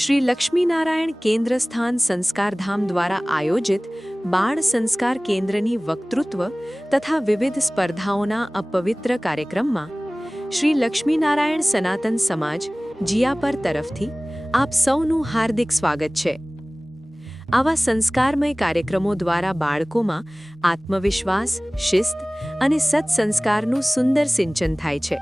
શ્રી લક્ષ્મીનારાયણ કેન્દ્રસ્થાન સંસ્કારધામ દ્વારા આયોજિત બાળ સંસ્કાર કેન્દ્રની વક્તૃત્વ તથા વિવિધ સ્પર્ધાઓના અપવિત્ર કાર્યક્રમમાં શ્રી લક્ષ્મીનારાયણ સનાતન સમાજ જીયાપર તરફથી આપ સૌનું હાર્દિક સ્વાગત છે। આવા સંસ્કારમય કાર્યક્રમો દ્વારા બાળકોમાં આત્મવિશ્વાસ, શિસ્ત અને સત્સંસ્કારનું સુંદર સિંચન થાય છે।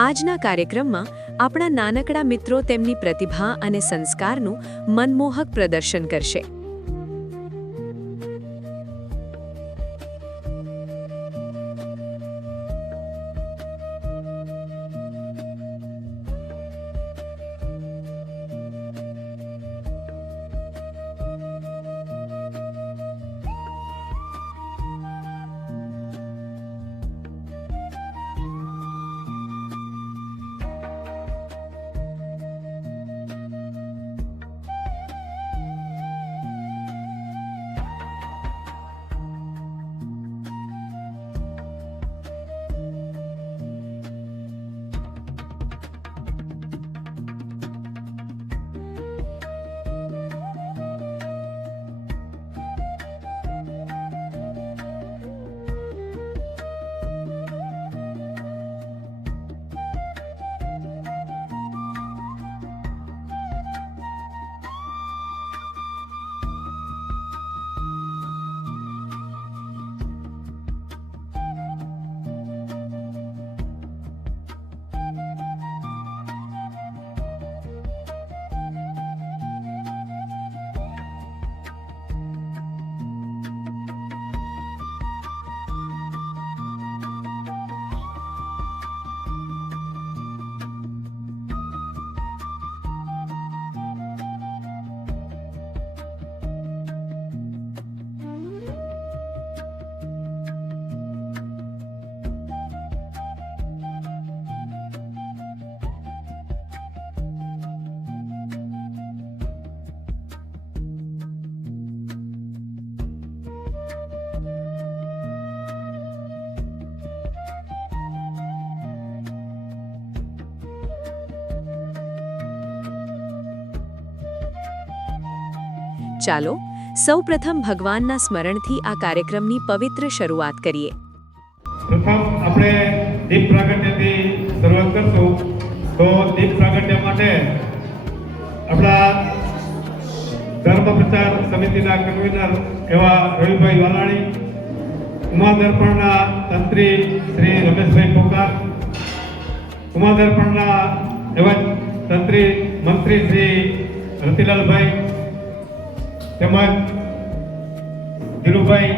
આજના કાર્યક્રમમાં આપણા નાનકડા મિત્રો તેમની પ્રતિભા અને સંસ્કારનું મનમોહક પ્રદર્શન કરશે। ચાલો સૌપ્રથમ ભગવાનના સ્મરણથી આ કાર્યક્રમની પવિત્ર શરૂઆત કરીએ। પ્રથમ આપણે દીપ પ્રાગટ્યથી શરૂઆત કરશું। તો દીપ પ્રાગટ્ય માટે આપણા ધર્મ પ્રચાર સમિતિના કન્વીનર એવા રવિભાઈ વાલાણી, ઉમા દર્પણના તંત્રી શ્રી રમેશભાઈ પોકાર, ઉમા દર્પણના એવા તંત્રી મંત્રી શ્રી રતિલાલભાઈ તેમજ ધીરુભાઈ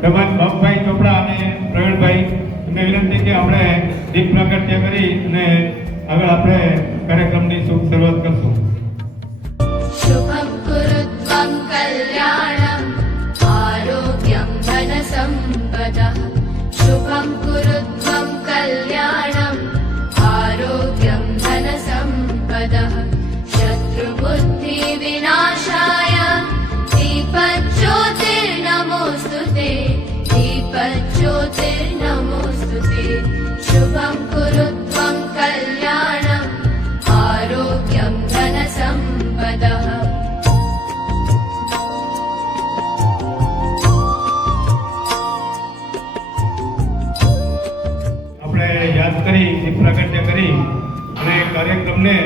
તેમજ બાપભાઈ ચોપડા અને પ્રવીણભાઈ એમને વિનંતી કે આપણે દીપ પ્રાગટ્ય કરી અને આગળ આપણે કાર્યક્રમની શુભ શરૂઆત કરશું। શુભમ કુરુત્વમ કલ્યાણમ આરોગ્યમ ધન સંપદઃ શુભમ કુરુત્વમ કલ્યાણમ આરોગ્યમ ધન સંપદઃ શત્રુબુદ્ધિ વિનાશાય દીપજ્યોતિર્નમોસ્તુતે દીપજ્યોતિર્નમોસ્તુતે શુભમ કુરુત્વમ કલ્યાણમ આરોગ્યમ ધન સંપદઃ। આપણે યાદ કરી દીપ પ્રાગટ્ય કરી અને કાર્યક્રમને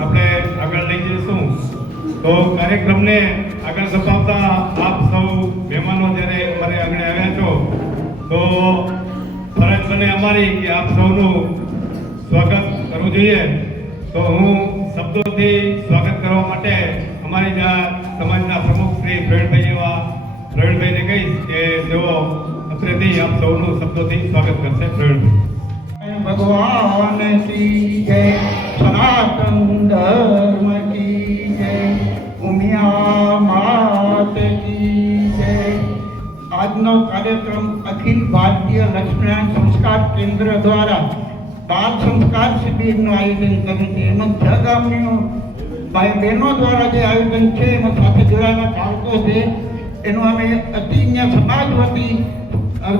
આપણે આગળ લઈ જઈશું। તો કાર્યક્રમને આગળ ધપાવતા આપ સૌ મહેમાનો જ્યારે અમારે આગળ આવ્યા છો તો ફરજ બને અમારી કે આપ સૌનું સ્વાગત કરવું જોઈએ। તો હું શબ્દોથી સ્વાગત કરવા માટે અમારી સમાજના પ્રમુખ શ્રી પ્રવીણભાઈને કહીશ કે તેઓ અત્રેથી આપ સૌનું શબ્દોથી સ્વાગત કરશે। પ્રવીણભાઈ। ભગવાન કી જય, સનાતન ધર્મ કી જય, ઉમિયા માત કી જય। આજનો કાર્યક્રમ અખિલ ભારતીય લક્ષ્મીનારાયણ સંસ્કાર કેન્દ્ર દ્વારા બાળ સંસ્કાર શિબિરનું આયોજન કર્યું છે। એમાં 6 ગામની ભાઈ બહેનો દ્વારા જે આયોજન છે એમાં સાથે જોડાયેલા બાળકો છે એનું અમે અતિન્ય સમાજ વતી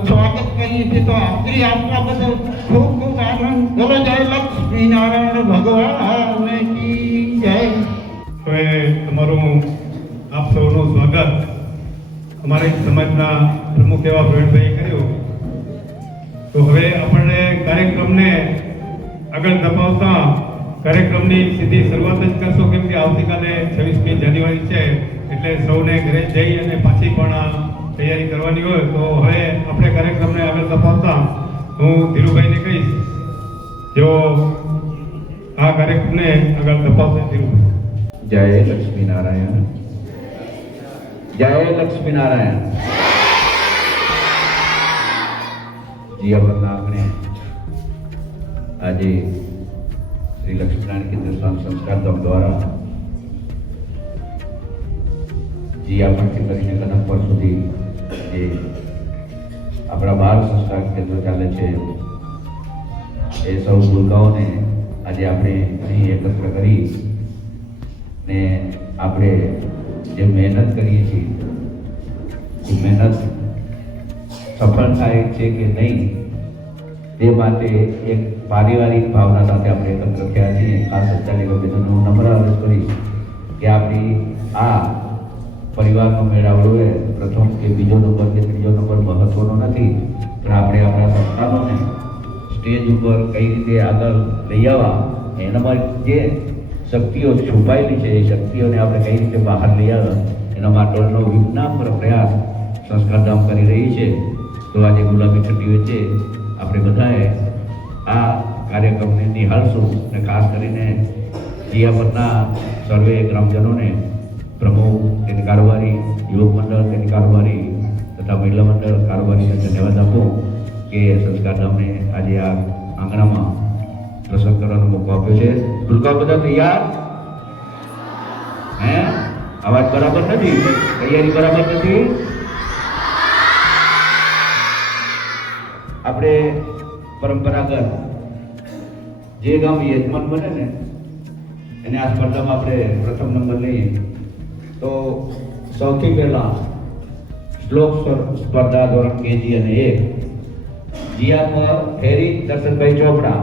સ્વાગત કરીએ છીએ। તો આપણી આપવા બદલ ખૂબ ખૂબ આનંદ। બોલો જય લક્ષ્મીનારાયણ ભગવાન કી જય. હવે તમારું આપ સૌનું સ્વાગત અમારી સમાજના પ્રમુખ એવા પ્રવીણભાઈ કર્યું. તો હવે આપણને કાર્યક્રમને આગળ ધપાવતા કાર્યક્રમની સીધી શરૂઆત જ કરશો, કેમ કે આવતીકાલે 26મી જાન્યુઆરી છે એટલે સૌને ઘરે જઈ અને પાછી પણ તૈયારી કરવાની હોય. તો હવે આપણે કાર્યક્રમને આગળ ધપાવતા હું ધીરુભાઈને કહીશ, જેઓ આ કાર્યક્રમને આગળ ધપાવશે. ધીરુભાઈ. જય લક્ષ્મી નારાયણ. જય લક્ષ્મી નારાયણ. જીયાવરના આંગણે આજે શ્રી લક્ષ્મીનારાયણ કેન્દ્ર સંસ્કાર ધામ દ્વારા જીયાપણથી કરીને કનકપર સુધી જે આપણા બાળ સંસ્કાર કેન્દ્ર ચાલે છે એ સૌ ભૂલકાઓને આજે આપણે અહીં એકત્ર કરી ને આપણે જે મહેનત કરીએ છીએ એ મહેનત સફળ થાય છે કે નહીં તે માટે એક પારિવારિક ભાવના સાથે આપણે એકત્ર થયા છીએ. ખાસ સંચાલકો બહેનોને હું નમ્ર અરજ કરીશ કે આપણી આ પરિવારનો મેળાવડો એ પ્રથમ કે બીજો નંબર કે ત્રીજો નંબર મહત્વનો નથી, પણ આપણે આપણા સંતાનોને સ્ટેજ ઉપર કઈ રીતે આગળ લઈ આવવા, એનામાં જે શક્તિઓ છુપાયેલી છે એ શક્તિઓને આપણે કઈ રીતે બહાર લઈ આવે એના માટેનો વિજ્ઞાપન પ્રયાસ સંસ્કારધામ કરી રહી છે. તો આજે ગુલાબી ઠંડી વચ્ચે આપણે બધાએ આ કાર્યક્રમને નિહાળશું અને ખાસ કરીને જીયાપરના સર્વે ગ્રામજનોને પ્રમુખ, તેની કારોબારી, યુવક મંડળ, તેની કારોબારી તથા મહિલા મંડળ કારોબારીને ધન્યવાદ આપું કે સંસ્કારધામને આજે આ આંગણામાં પ્રસંગ કરવાનો મોકો આપ્યો છે. ભૂલકા બધા તૈયાર? હે? અવાજ બરાબર નથી? તૈયારી બરાબર નથી? આપણે પરંપરાગત જે ગામ યજમાન બને ને એને આ સ્પર્ધામાં આપણે પ્રથમ નંબર લઈએ તો સૌથી પહેલા શ્લોક સ્પર્ધા ધોરણ કેજી અને 1 જીયા પર ફેરી દર્શનભાઈ ચોપડા.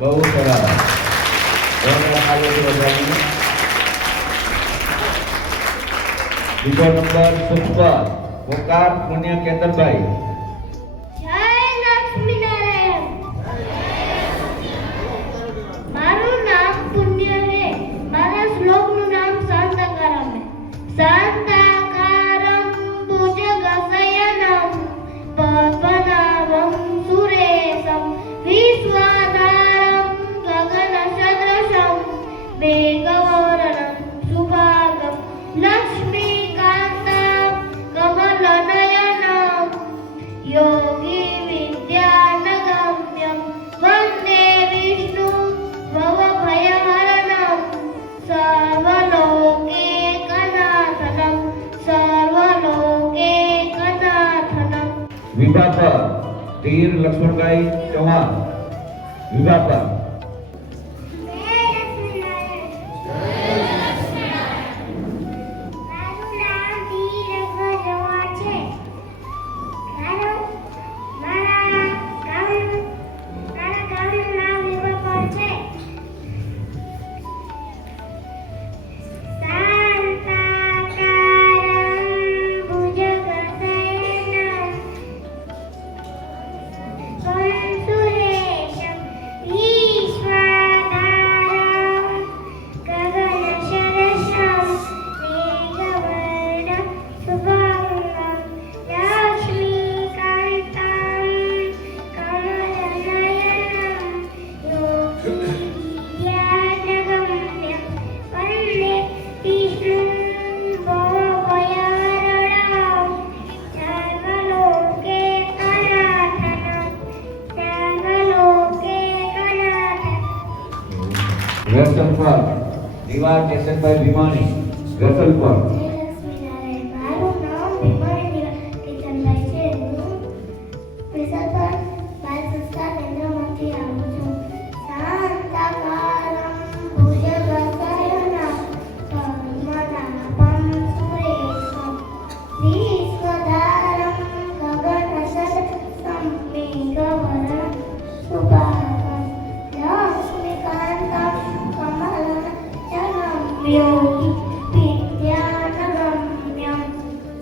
બહુ સરસ. બીજો નંબર પુષ્પ ઓકાર પુણ્ય કેતનભાઈ. જય લક્ષ્મી નારાયણ. મારું નામ પુણ્ય હે. મારા શ્લોકનું નામ શાંતાકારમ હે. શાંતાકારમ ભુજગશયનમ પવનાવમ સુરેશમ વિશ્વાધારમ ગગનસદૃશમ મેઘવર્ણમ શુભાંગમ લક્ષ્મીકાંતમ કમલનયનમ વીર લક્ષ્મણભાઈ ચૌહાણ વિભાગ પર. મારું નામ વીર રઘુવંશી છે. મારા ગામનું નામ વિભાપર છે. શાંતાકારં ભુજગશયનં સુરેશમ વિશ્વધારં ગગનસદૃશં મેઘવર્ણં શુભાંગં લક્ષ્મીકાન્तं કમલનયनं યોગીવ્યાનગમ્યં વંદે વિષ્ણું ભવભયહરણં સર્વલોકે કનાથनं સર્વલોકે કનાથनं. વ્યસન પર દીવા કેશનભાઈ ભીમાણી વ્યસન પર. જય લક્ષ્મીનારાયણ. મારું નામ ભીમાણી કિશનભાઈ છે. હું વિસર્જન બાલ સંસ્કાર કેન્દ્રમાંથી આવું છું. શાંતાકારં ભુજગશયનં પદ્મનાભં સુરેશમ વિશ્વધારં ગગનસદૃશં મેઘવર્ણં શુભાંગં લક્ષ્મીકાન્तं કમલનયनं યોગી વિદ્યાનગમ્યં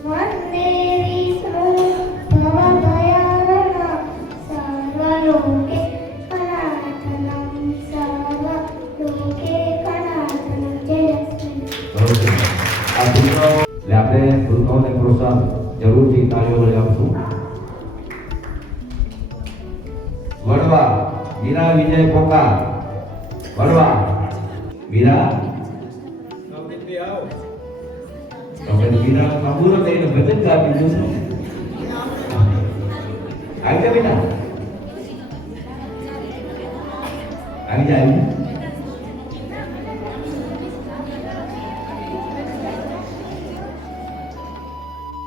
વંદે વિષ્ણું ભવભયહરણં સર્વલોકે કનાથनं સર્વલોકે કનાથनं. જય લક્ષ્મી. આ છોકરાઓ એટલે આપણે ગુરુઓને પ્રોત્સાહન જરૂરથી તાળીઓ વડે આપશું. વડવા વીરા વિજય પોકાર વડવા વીરા તમે વીરા સાંભળો તો એને ભજન ગાવી દીધું. આવી જા બેટા, આવી જા.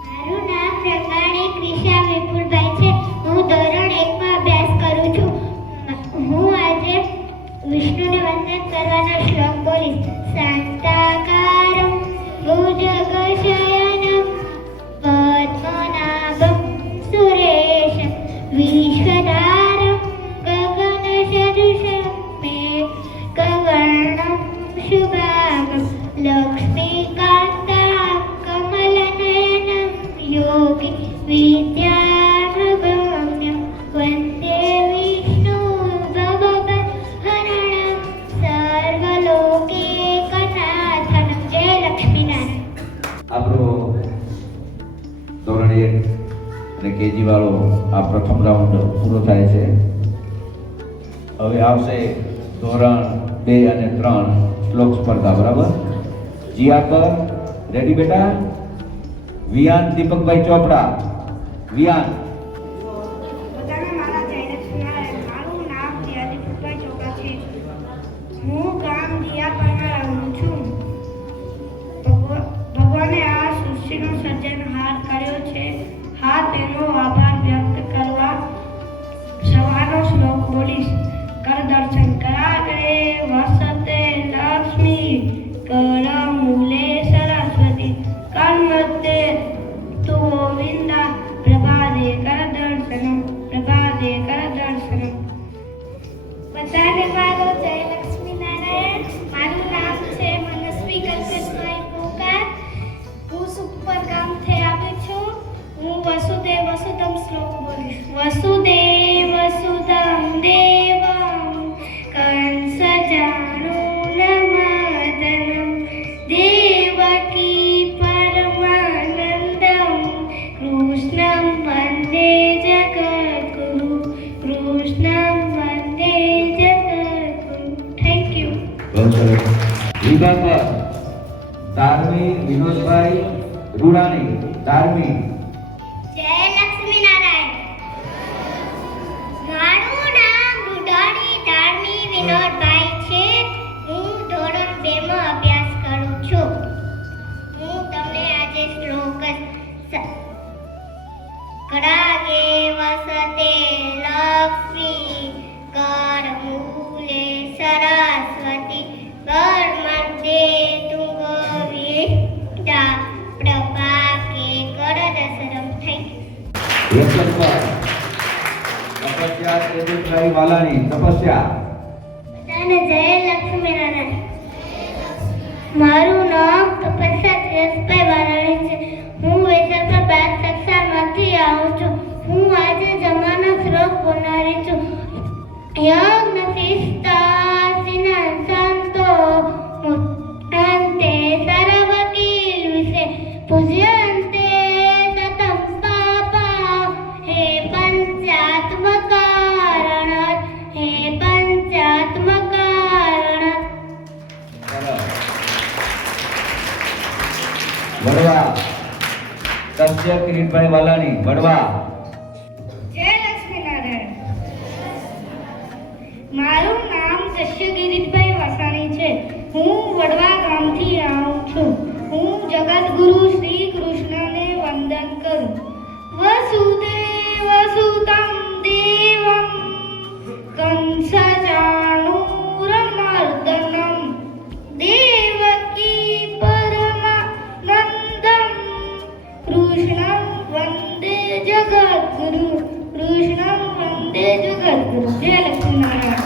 મારું નામ રંગાણી ક્રિશા વિપુલભાઈ છે. હું ધોરણ 1 માં અભ્યાસ કરું છું. હું આજે વિષ્ણુને વંદન કરવાનો શ્લોક બોલીશ. શાંતાકારં ભુજગશયનં પદ્મનાભં સુરેશમ વિશ્વધારં ગગનસદૃશં મેઘવર્ણં શુભાંગં લક્ષ્મીકાન્तं કમલનયनं યોગી વિદ્યાનગમ્યં વંદે વિષ્ણું ભવભયહરણં સર્વલોકે કનાથनं. જય લક્ષ્મીનારાયણ. આપણો ધોરણ 1 અને કેજી વાળો આ પ્રથમ રાઉન્ડ પૂરો થાય છે. હવે આવશે ધોરણ 2 અને 3 શ્લોક સ્પર્ધા. બરાબર? જીયા કર રેડી બેટા? વિયાન દીપકભાઈ ચોપડા. વિયાન. બધાને મારા જય લક્ષ્મીનારાયણ. મારું નામ દીપકભાઈ ચોપડા છે. હું ગામ દિયાપરમાં રહું છું. ભગવાને આ સૃષ્ટિનો સર્જનહાર કર્યો છે. હા, તેનો આભાર વ્યક્ત કરવા સવારનો શ્લોક બોલીશ. કર દર્શન કરાગ્રે વસતે લક્ષ્મી કરમૂલે સરસ્વતી કર્મતે તુ ગોવિંદા પ્રભાદે કર દર્શનમ પ્રભાદે કર દર્શનમ. બધાને મારો જય લક્ષ્મીનારાયણ. મારું નામ છે મનસ્વી કલ્પેશભાઈ પોકાર. હું સુપર ગામથી આવી છું. હું વસુદેવ વસુધમ શ્લોક બોલીશ. વસુદેવ વસુધમ દેવમ કંસચાણૂરમર્દનમ દેવકી પરમાનંદમ કૃષ્ણં વંદે જગદ્ગુરુ કૃષ્ણં વંદે જગદ્ગુરુ. Thank you. બહુ સરસ. વિભાગ પર ધાર્મી વિનોદભાઈ રૂડાણી. ધાર્મી. જય લક્ષ્મીનારાયણ. મારું નામ રૂડાણી ધાર્મી વિનોદભાઈ છે. હું ધોરણ 2 માં અભ્યાસ કરું છું. હું તમને આજે શ્લોક કરાગે ઉપાસતે લક્ષ્મી કરમૂલે સરસ્વતી કર્મધ્યે તુંગ વિદ્યા પ્રપાકે કરદસરમ થઈ. વ્યસન પર તપસ્યા તેજસભાઈ વાલાની તપસ્યા. બધાને જય લક્ષ્મીનારાયણ. મારું નામ તપસ્યા તેજસભાઈ વાલાણી છે. હું વેસલપર બાદ કક્ષામાંથી આવું છું. હું આજે જમાનો શ્લોક બોલનારી છું. યજ્ઞ શિષ્ટાસિના સંતો મુક્તંતે સર્વકીલ વિશે પૂજ્યંતે તતમ પાપા હે પંચાત્મકારણ હે પંચાત્મકારણ. વડવા તસ્ય કિરીટભાઈ વાલાની વડવા. જય લક્ષ્મીનારાયણ. મારું નામ દસ્યગીરીભાઈ વાસાણી છે. હું વડવા ગામથી આવું છું. હું જગતગુરુ શ્રી કૃષ્ણને વંદન કરું. વસુદેવ સુતમ દેવમ કંસચાણૂરમર્દનમ દેવકી પરમાનંદમ કૃષ્ણં વંદે જગદ્ગુરુ કૃષ્ણં વંદે જગદ્ગુરુ. જય લક્ષ્મીનારાયણ.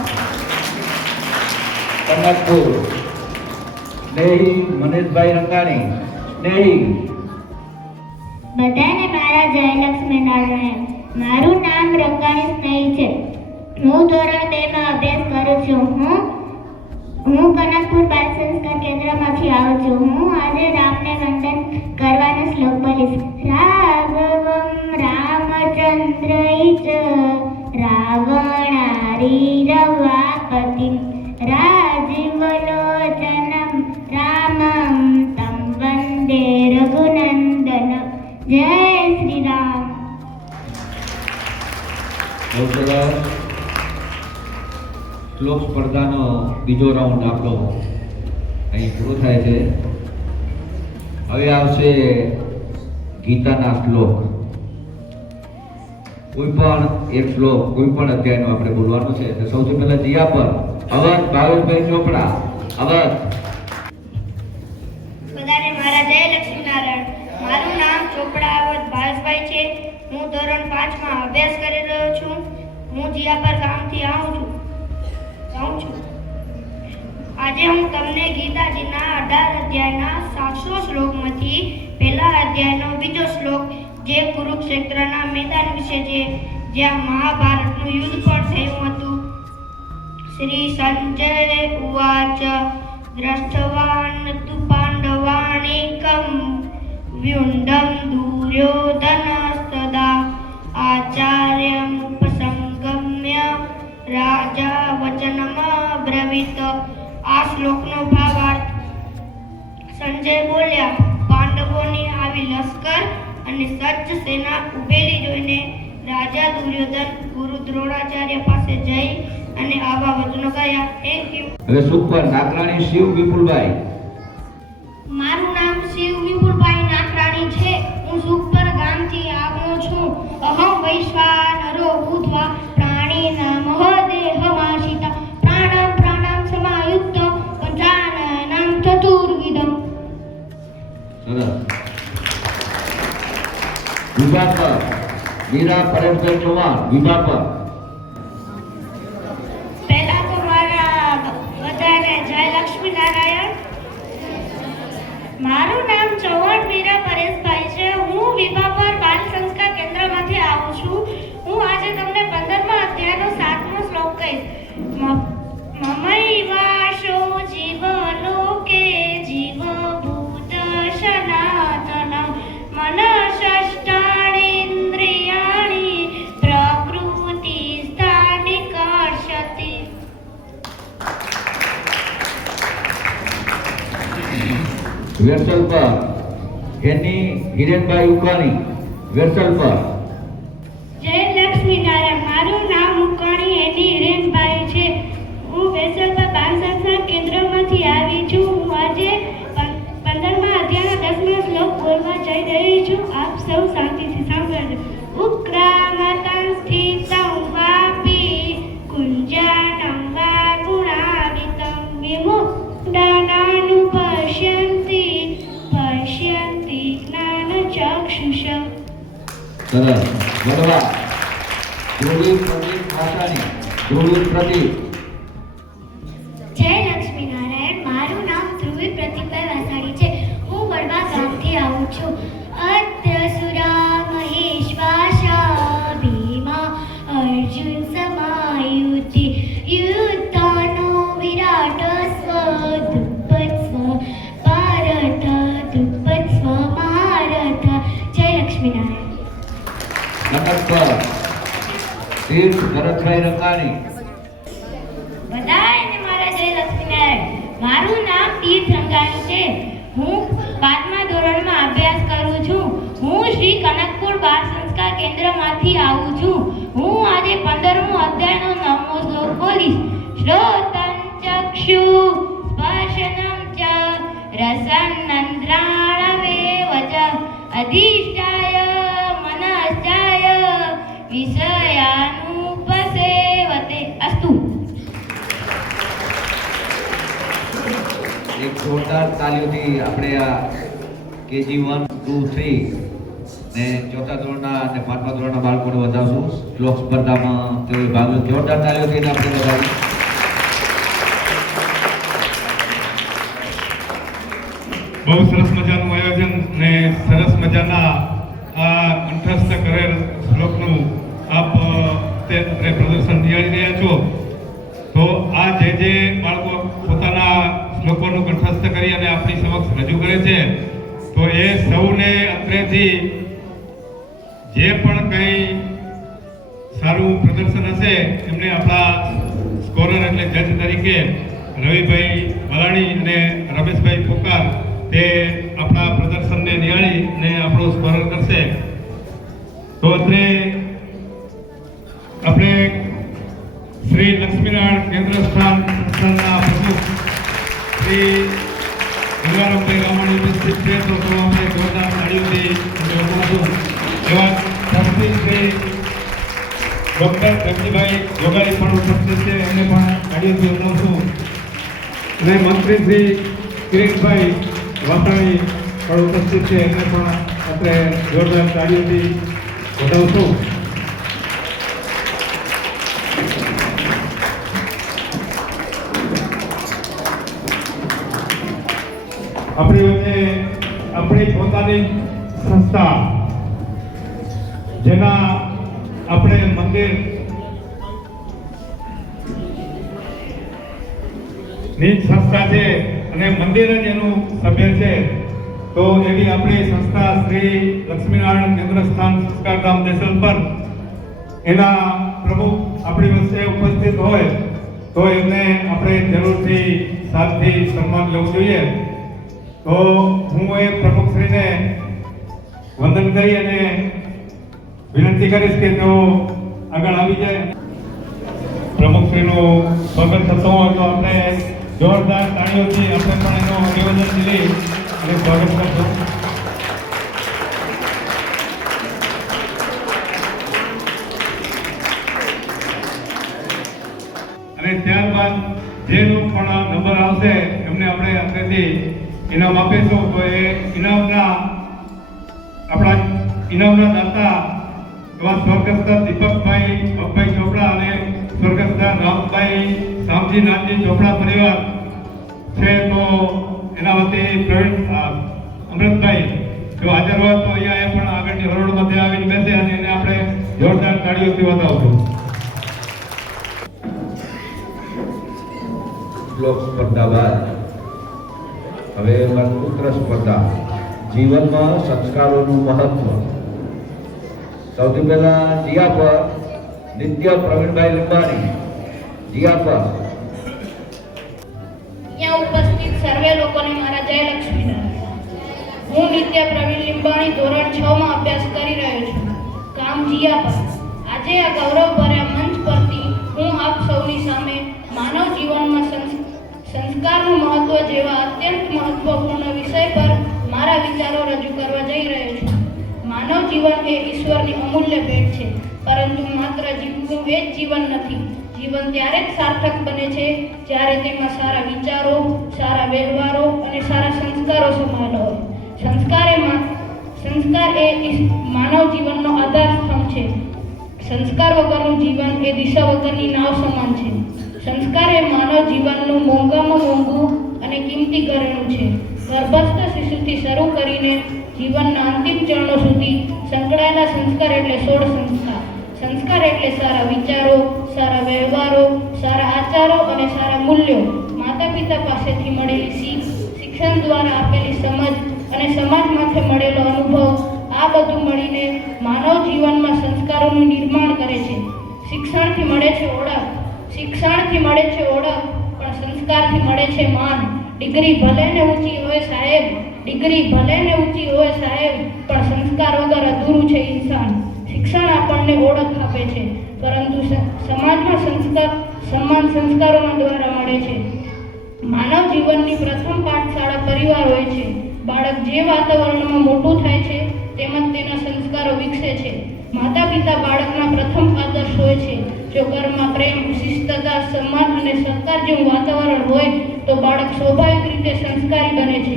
કનકપુર સ્નેહી મનેશભાઈ રંગાણી. સ્નેહી. બધાને મારા જય લક્ષ્મીનારાયણ. મારું નામ રંગાણી સ્નેહી છે. હું ધોરણ 2 માં અભ્યાસ કરું છું. હું કનકપુર બાળ સંસ્કાર કેન્દ્રમાંથી આવું છું. હું આજે રામને વંદન કરવાનો શ્લોક બોલીશ. રાઘવમ રામચંદ્રૈચ રાવણારીરવાપતિમ રાજીવલોચનમ રામમ તમ વંદે રઘુનંદન. જય શ્રી રામ. બહુ સરસ. શ્લોક સ્પર્ધાનો બીજો રાઉન્ડ આપણો અહીં પૂરો થાય છે. હવે આવશે ગીતાના શ્લોક. કોઈ પણ એક શ્લોક કોઈ પણ અધ્યાયનો આપણે બોલવાનો છે. તો સૌથી પહેલા દિયા પર અવધ ભાવેશભાઈ ચોપડા. અવધ. બધાને મારા જય લક્ષ્મીનારાયણ. મારું નામ ચોપડા અવધ ભાવેશભાઈ છે. હું ધોરણ 5 માં અભ્યાસ કરી રહ્યો છું. હું જીયાપર ગામથી આવું છું. આજે હું તમને ગીતાજીના 18 અધ્યાયના 700 શ્લોકમાંથી પહેલા અધ્યાયનો બીજો શ્લોક જે કુરુક્ષેત્રના મેદાન વિશે છે, જ્યાં મહાભારતનું યુદ્ધ પણ થયું હતું. શ્રી સંજય ઉવાચ દ્રષ્ટવાન તુ પાંડવાણીકમ વ્યુંડમ દુર્યોધનસ્તદા આચાર્યમ ઉપસંગમ્ય રાજા વચનમબ્રવીત. આ શ્લોકનો ભાવાર્થ: સંજય બોલ્યા, પાંડવોની આવી લશ્કર અને સજ્જ સેના ઉભેલી જોઈને રાજા દુર્યોધન ગુરુ દ્રોણાચાર્ય પાસે જઈ અને આવા વચનો કહ્યા. Thank you. હવે સુપર નાકરાણી શિવ વિપુલભાઈ. મારું નામ શિવ વિપુલભાઈ નાકરાણી છે. હું સુપર ગામથી આવ્યો છું. અહમ વૈશ્વાનરો ભૂત્વા પ્રાણીનામ દેહવાસિતા પ્રાણમ પ્રાણમ સમાયુક્ત પંચાનનામ ચતુર્વિધમ. સરસ. વિભાગ પર મીરા પરેશભાઈ ચૌહાણ. વિભાગ પર પહેલા તો મારા બધાને જય લક્ષ્મીનારાયણ. મારું નામ ચૌહાણ મીરા પરેશભાઈ છે. હું વિભાપર બાલ સંસ્કાર કેન્દ્રમાંથી આવું છું. હું આજે તમને 15મા અધ્યાયનો 7મો શ્લોક કહીશ. મમૈવાશો જીવલોકે જીવભૂત સનાતન મનષષ્ટાણીન્દ્રિયાણિ પ્રકૃતિ સ્થાનિ કર્ષતિ. વેરસલ પર એની હિરેનભાઈ ઉકાણી. વેરસલ પર જય લક્ષ્મીનારાયણ. મારું નામ ઉકાણી એની હિરેનભાઈ છે. હું વેસલપર બાળ સંસ્કાર કેન્દ્રમાંથી આવી છું. હું આજે 15મા અધ્યાયના 10મો શ્લોક બોલવા જઈ રહી છું. આપ સૌ શાંતિથી સાંભળજો. ઉક્રામતં સરસ. વડવા ધ્રુવી પ્રદીપ ભાષાની ધ્રુવી પ્રદીપ. જય લક્ષ્મીનારાયણ. મારું નામ ધ્રુવી પ્રતિભાઈ વાસાણી છે. હું વડવા ગામથી આવું છું. અદ્રસુરા મહેશ્વાસા ભીમા અર્જુન સમાયુધિ યુદ્ધાનો વિરાટ સ્વ દુપ્પત સ્વ ભારત દુપ્પત સ્વ ભારત. જય લક્ષ્મીનારાયણ. નમસ્કાર. તીર્થ ભરતભાઈ રંગાણી. બધાને મારા જય લક્ષ્મીનારાયણ. મારું નામ તીર્થ રંગાણી છે. હું 5મા ધોરણમાં અભ્યાસ કરું છું. હું શ્રી કનકપુર બાળ સંસ્કાર કેન્દ્રમાંથી આવું છું. હું આજે 15મો અધ્યાયનો 9મો શ્લોક બોલીશ. શ્રોતં ચક્ષુ સ્પર્શનં ચ રસન્નંદ્રાણમેવ ચ અધિષ્ઠાય મનશ્ચાય વિષયાનુપસેવતે. અસ્તુ. એક જોરદાર તાલીઓથી આપણે આ KG 1, 2, 3 ને ચોથા ધોરણના અને 5મા ધોરણના બાળકોને વધાવશું. શ્લોક સ્પર્ધામાં તેઓએ ભાગ લીધો. જોરદાર તાલીઓથી એને આપણે વધાવી. બહુ સરસ મજાનું આયોજન ને સરસ મજાના આ કંઠસ્થ કરેલ શ્લોકનું આપ તે પ્રદર્શન નિહાળી રહ્યા છો. તો આ જે બાળકો પોતાના શ્લોકોનું કંઠસ્થ કરી અને આપણી સમક્ષ રજૂ કરે છે, તો એ સૌને અંતરેથી જે પણ કંઈ સારું પ્રદર્શન હશે એમને આપણા સ્કોરર એટલે જજ તરીકે રવિભાઈ મલાણી અને રમેશભાઈ પોકાર તે આપણા પ્રદર્શનને નિહાળી અને આપણું સ્મરણ કરશે. તો અત્રે આપણે શ્રી લક્ષ્મીનારાયણ કેન્દ્ર સ્થાન સંસ્થાના પ્રમુખ શ્રી ગંગારામભાઈ રામાણી ઉપસ્થિત છે. તો આપણે જોરદાર તાળીઓથી વધાવશું. એવા ટ્રસ્ટી શ્રી ડૉક્ટર જગજીભાઈ જોગાડી પણ ઉપસ્થિત છે, એમને પણ તાળીઓથી વધાવશું. અને મંત્રી શ્રી કિરીટભાઈ વાસાણી પણ ઉપસ્થિત છે, એમને પણ આપણે જોરદાર તાળીઓથી વધાવશું. આપણી વચ્ચે આપણી પોતાની સંસ્થા જેના આપણે મંદિર ની સંસ્થા છે અને મંદિર જ એનું સભ્ય છે. તો એવી આપણી સંસ્થા શ્રી લક્ષ્મીનારાયણ કેન્દ્ર સ્થાન સંસ્કારધામ દેસલપર એના પ્રમુખ આપણી વચ્ચે ઉપસ્થિત હોય તો એમને આપણે જરૂરથી સાથથી સન્માન લેવું જોઈએ. તો હું એ પ્રમુખશ્રીને વંદન કરી અને વિનંતી કરીશ કે તેઓ આગળ આવી જાય. પ્રમુખશ્રીનું સ્વાગત થતું હોય તો આપણે જોરદાર તાળીઓથી આપણે પણ એનું અભિવાદન લઈ અને સ્વાગત કરશું. અને ત્યારબાદ જેનો પણ નંબર આવશે એમને આપણે અત્રેથી ઇનામ આપીશું. તો એ ઇનામના આપણા ઇનામના દાતા એવા સ્વર્ગસ્થ દીપકભાઈ અભભાઈ ચોપડા અને સ્વર્ગસ્થ રામભાઈ શામજી નાથજી ચોપડા પરિવાર છે. તો એના વતી પ્રવીણ અમૃતભાઈ જો હાજર હોય તો અહીંયા એ પણ આગળની હરોળમાં ત્યાં આવીને બેસે અને એને આપણે જોરદાર તાળીઓથી વધાવશું. શ્લોક સ્પર્ધા બાદ હવે વક્તૃત્વ સ્પર્ધા. જીવનમાં સંસ્કારોનું મહત્વ. સૌથી પહેલા જીયા પર નિત્ય પ્રવીણભાઈ લીંબાણી. જીયા પર. અહીંયા ઉપસ્થિત સર્વે લોકોને મારા જય લક્ષ્મીનારાયણ. હું નિત્ય પ્રવીણ લીંબાણી ધોરણ 6 માં અભ્યાસ કરી રહ્યો છું, ગામ જીયાપર. આજે આ ગૌરવભર્યા મંચ પરથી હું આપ સૌની સામે માનવ જીવનમાં સંસ્કારનું મહત્વ જેવા અત્યંત મહત્વપૂર્ણ વિષય પર મારા વિચારો રજૂ કરવા જઈ રહ્યો છું. માનવ જીવન એ ઈશ્વરની અમૂલ્ય ભેટ છે, પરંતુ માત્ર જીવવું એ જ જીવન નથી. જીવન ત્યારે જ સાર્થક બને છે જ્યારે તેમાં સારા વિચારો, સારા વ્યવહારો અને સારા સંસ્કારો સમાયેલા હોય. સંસ્કાર એ માનવ જીવનનો આધાર સ્તંભ છે. સંસ્કાર વગરનું જીવન એ દિશા વગરની નાવ સમાન છે. સંસ્કાર એ માનવ જીવનનું મોંઘામાં મોંઘું અને કિંમતી ઘરેણું છે. ગર્ભસ્થ શિશુથી શરૂ કરીને જીવનના અંતિમ ચરણો સુધી સંકળાયેલા સંસ્કાર એટલે 16 સંસ્કાર. સંસ્કાર એટલે સારા વિચારો, સારા વ્યવહારો, સારા આચારો અને સારા મૂલ્યો. માતા પિતા પાસેથી મળેલી શીખ, શિક્ષણ દ્વારા આપેલી સમજ અને સમાજમાંથી મળેલો અનુભવ, આ બધું મળીને માનવ જીવનમાં સંસ્કારોનું નિર્માણ કરે છે. શિક્ષણથી મળે છે ઓળખ, પણ સંસ્કારથી મળે છે માન. ડિગ્રી ભલે ને ઊંચી હોય સાહેબ, પણ સંસ્કાર વગર અધૂરું છે ઇન્સાન. શિક્ષણ આપણને ઓળખ આપે છે, પરંતુ સમાજમાં સમાન સંસ્કારોના દ્વારા મળે છે. માનવ જીવનની પ્રથમ પાઠશાળા પરિવાર હોય છે. બાળક જે વાતાવરણમાં મોટું થાય છે તેમજ તેના સંસ્કારો વિકસે છે. માતા પિતા બાળકના પ્રથમ આદર્શ હોય છે. જો ઘરમાં પ્રેમ, શિસ્તતા, સન્માન અને સત્કાર જેવું વાતાવરણ હોય તો બાળક સ્વાભાવિક રીતે સંસ્કારી બને છે.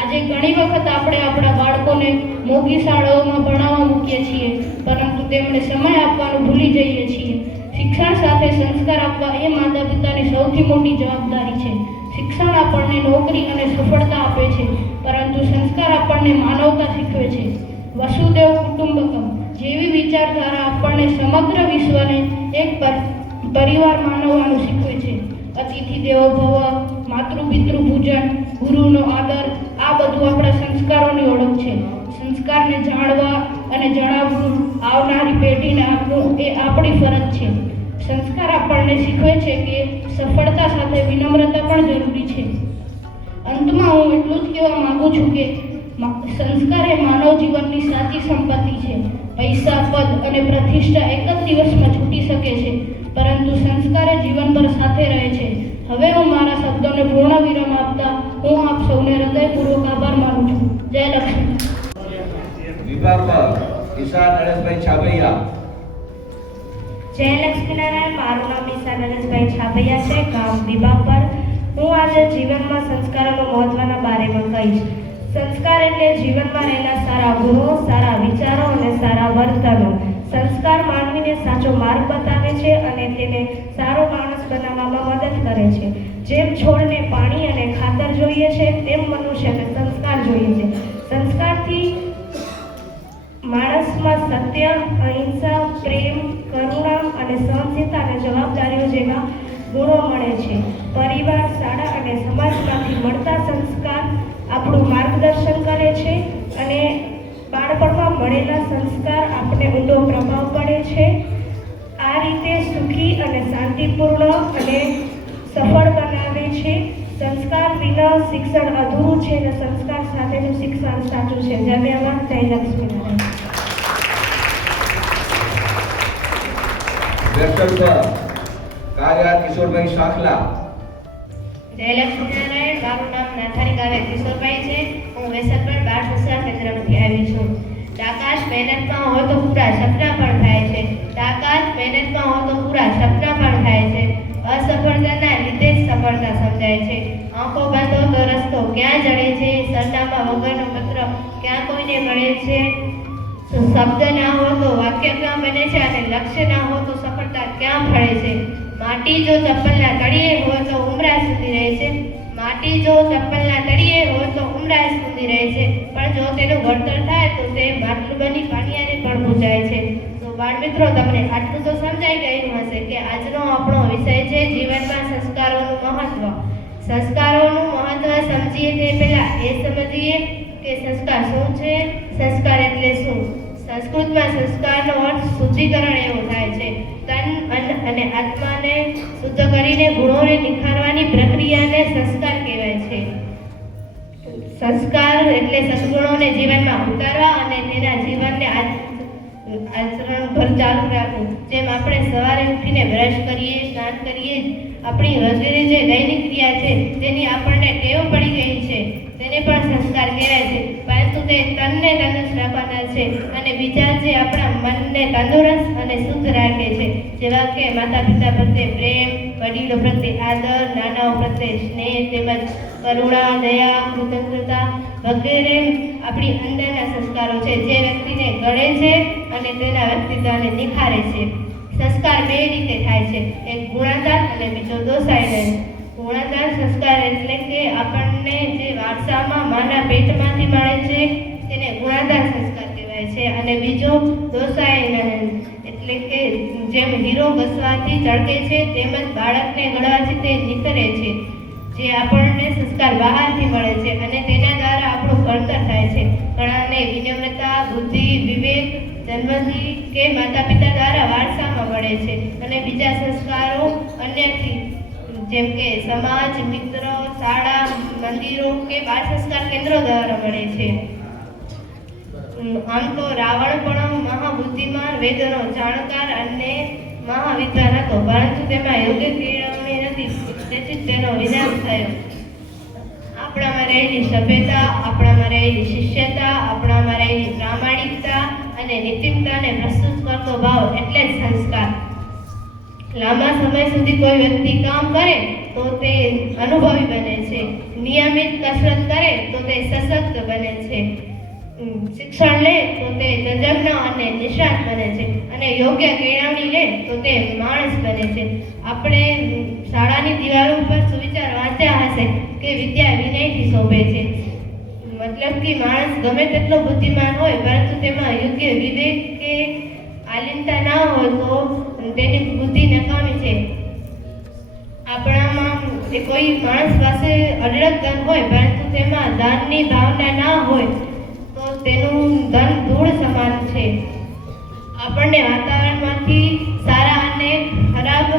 આજે ઘણી વખત આપણે આપણા બાળકોને મોંઘી શાળાઓમાં ભણાવવા મૂકીએ છીએ, પરંતુ તેમને સમય આપવાનું ભૂલી જઈએ છીએ. શિક્ષણ સાથે સંસ્કાર આપવા એ માતા પિતાની સૌથી મોટી જવાબદારી છે. શિક્ષણ આપણને નોકરી અને સફળતા આપે છે, પરંતુ સંસ્કાર આપણને માનવતા શીખવે છે. વસુદેવ કુટુંબકમ જેવી વિચારધારા આપણને સમગ્ર વિશ્વને એક પરિવાર માનવવાનું શીખવે છે. અતિથિ દેવો ભવ, માતૃપિતૃ પૂજન, ગુરુનો આદર, આ બધું આપણા સંસ્કારોની ઓળખ છે. સંસ્કારને જાણવા અને જણાવવું, આવનારી પેઢીને આપવું એ આપણી ફરજ છે. સંસ્કાર આપણને શીખવે છે કે સફળતા સાથે વિનમ્રતા પણ જરૂરી છે. અંતમાં હું એટલું જ કહેવા માંગુ છું કે સંસ્કાર એ માનવ જીવનની સાચી સંપત્તિ છે. પૈસા, પદ અને પ્રતિષ્ઠા એક જ દિવસમાં છૂટી શકે છે, પરંતુ સંસ્કાર એ જીવનભર સાથે રહે છે. હવે હું મારા શબ્દોને પૂર્ણ વિરામ આપતા હું આપ સૌને હૃદયપૂર્વક આભાર માનું છું. જય લક્ષ્મી. વિભાગ ઈશા નરેશભાઈ છાબૈયા. જય લક્ષ્મીનારાયણ. મારું નામ ઈશા નરેશભાઈ છાબૈયા છે, ગામ વિભાગ. હું આજે જીવનમાં સંસ્કારોના મહત્વના બારેમાં કહીશ. સંસ્કાર એટલે જીવનમાં રહેલા સારા ગુણો, સારા વિચારો અને સારા વર્તનો. સંસ્કાર માનવીને સાચો માર્ગ બતાવે છે અને તેને સારો માણસ બનાવવામાં મદદ કરે છે. જેમ છોડને પાણી અને ખાતર જોઈએ છે, તેમ મનુષ્યને સંસ્કાર જોઈએ છે. સંસ્કારથી માણસમાં સત્ય, અહિંસા, પ્રેમ, કરુણા અને સહનશીલતા અને જવાબદારીઓ જેવા ગુણો મળે છે. પરિવાર, શાળા અને સમાજમાંથી મળતા સંસ્કાર આપણું માર્ગદર્શન કરે છે અને બાળપણમાં મળેલા સંસ્કાર આપણે ઊંડો પ્રભાવ પડે છે. આ રીતે સુખી અને શાંતિપૂર્ણ અને સફળ બનાવે છે. સંસ્કાર વિના શિક્ષણ અધૂરું છે અને સંસ્કાર સાથેનું શિક્ષણ સાચું છે. ધન્યવાદ. જય લક્ષ્મીનારાયણ. કાર્ય કિશોરભાઈ શાખલા. જય લક્ષ્મીનારાયણ. મારું નામ નાથાણી કાવ્ય કિશોરભાઈ છે. હું વેસરગઢ બાળ સંસ્કાર કેન્દ્રમાંથી આવી છું. આકાશ મહેનતમાં હોય તો પૂરા સપના પણ થાય છે. આકાશ મહેનતમાં હોય તો પૂરા સપના પણ થાય છે. અસફળતાના લીધે જ સફળતા સમજાય છે. આંખો બાંધો તો રસ્તો ક્યાં જડે છે. સરનામા વગરનો પત્ર ક્યાં કોઈને મળે છે. શબ્દ ના હોય તો વાક્ય ક્યાં બને છે અને લક્ષ્ય ના હોય તો સફળતા ક્યાં ફળે છે. માટી જો ચપ્પલના તળિયે હોય તો ઉમરા સુધી રહે છે. માટી જો ચપ્પલના તળિયે હોય તો ઉમરા સુધી રહે છે, પણ જો તેનું ઘડતર થાય તો તે માટલું બની પાણીયાને પણ પૂજાય છે. તો બાળ મિત્રો, તમને આટલું તો સમજાઈ ગયું હશે કે આજનો આપણો વિષય છે જીવનમાં સંસ્કારોનું મહત્વ. સંસ્કારોનું મહત્વ સમજીએ તે પહેલા એ સમજીએ કે સંસ્કાર શું છે, સંસ્કાર એટલે શું. સંસ્કૃતમાં સંસ્કારનો અર્થ શુદ્ધિકરણ એવો થાય છે. તન, મન અને આત્માને શુદ્ધ કરીને ગુણોને નિખારવાની પ્રક્રિયાને સંસ્કાર કહેવાય છે. સંસ્કાર એટલે સદગુણોને જીવનમાં ઉતારવા અને તેના જીવનને આચરણભર ચાલુ રાખવું. જેમ આપણે સવારે ઉઠીને બ્રશ કરીએ, સ્નાન કરીએ, આપણી રોજની જે દૈનિક ક્રિયા છે તેની આપણને ટેવ પડી ગઈ છે, તેને પણ સંસ્કાર કહેવાય છે. પરંતુ તે તનને તંદુરસ્ત રાખવાના છે અને બીજા જે આપણા મનને તંદુરસ્ત અને શુદ્ધ રાખે છે, જેવા કે માતા પિતા પ્રત્યે પ્રેમ, વડીલો પ્રત્યે આદર, નાનાઓ પ્રત્યે સ્નેહ તેમજ કરુણા, દયા, કૃતજ્ઞતા વગેરે આપણી અંદરના સંસ્કારો છે જે વ્યક્તિને ઘડે છે અને તેના વ્યક્તિત્વને નિખારે છે. સંસ્કાર બે રીતે થાય છે, એક ગુણાધાર અને બીજો દોષાય. ગુણાધાર સંસ્કાર એટલે કે આપણને જે વારસામાં માના પેટમાંથી મળે છે તેને ગુણાધાર સંસ્કાર કહેવાય છે. અને બીજો દોષાય એટલે કે જેમ હીરો ઘસવાથી ચળકે છે તેમજ બાળકને ઘડવાથી તે નિતરે છે. જે આપણને સંસ્કાર બહારથી મળે છે અને તેના દ્વારા આપણું ઘડતર થાય છે. ઘણાને વિનમ્રતા, બુદ્ધિ, વિવેક જન્મથી કે માતા પિતા દ્વારા વારસામાં મળે છે અને બીજા સંસ્કારો અન્યથી જેમ કે સમાજ, મિત્ર, શાળા, મંદિરો કે બાળ સંસ્કાર કેન્દ્રો દ્વારા મળે છે. આમ તો રાવણ પણ મહાબુદ્ધિમાન, વેદનો જાણકાર અને મહાવિદ્વાન હતો, પરંતુ તેમાં યોગ્ય કેળવણી નથી, તેથી તેનો વિનાશ થયો. આપણામાં રહેલી સભ્યતા, આપણામાં રહેલી શિષ્યતા, આપણામાં રહેલી પ્રામાણિકતા અને નીતિમતાને પ્રસ્તુત કરતો ભાવ એટલે જ સંસ્કાર. લાંબા સમય સુધી કોઈ વ્યક્તિ કામ કરે તો તે અનુભવી બને છે, નિયમિત કસરત કરે તો તે સશક્ત બને છે, શિક્ષણ લે તો તે તજજ્ઞ અને નિષ્ણાત બને છે અને યોગ્ય કેળવણી લે તો તે માણસ બને છે. આપણે શાળાની દિવાલો ઉપર સુવિચાર વાંચ્યા હશે કે વિદ્યા વિનયથી શોભે છે. મતલબ કે માણસ ગમે તેટલો બુદ્ધિમાન હોય પરંતુ તેમાં યોગ્ય વિવેક કે આલીનતા ના હોય તો તેની બુદ્ધિ નકામી છે. આપણામાં કોઈ માણસ પાસે અઢળક ધન હોય પરંતુ તેમાં દાનની ભાવના ના હોય તો તેનું ધન ધૂળ સમાન છે. આપણને વાતાવરણમાંથી સારા અને ખરાબ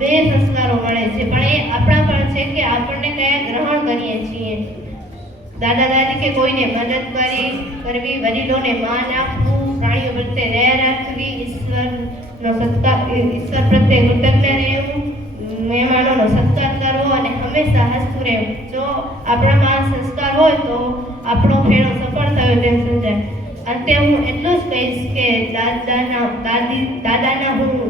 બે સંસ્કારો મળે છે, પણ એ આપણા પર છે કે આપણને કયા ગ્રહણ કરીએ છીએ. દાદા દાદી કે કોઈને મદદ કરવી, વડીલોને માન આપવું, પ્રાણીઓ પ્રત્યે દયા રાખવી, ઈશ્વર પ્રત્યે કૃતજ્ઞ રહેવું, મહેમાનોનો સત્કાર કરવો અને હંમેશા હસતું રહેવું. જો આપણામાં આ સંસ્કાર હોય તો આપણો ફેરો સફળ થયો તેમ સમજાય. અંતે હું એટલું જ કહીશ કે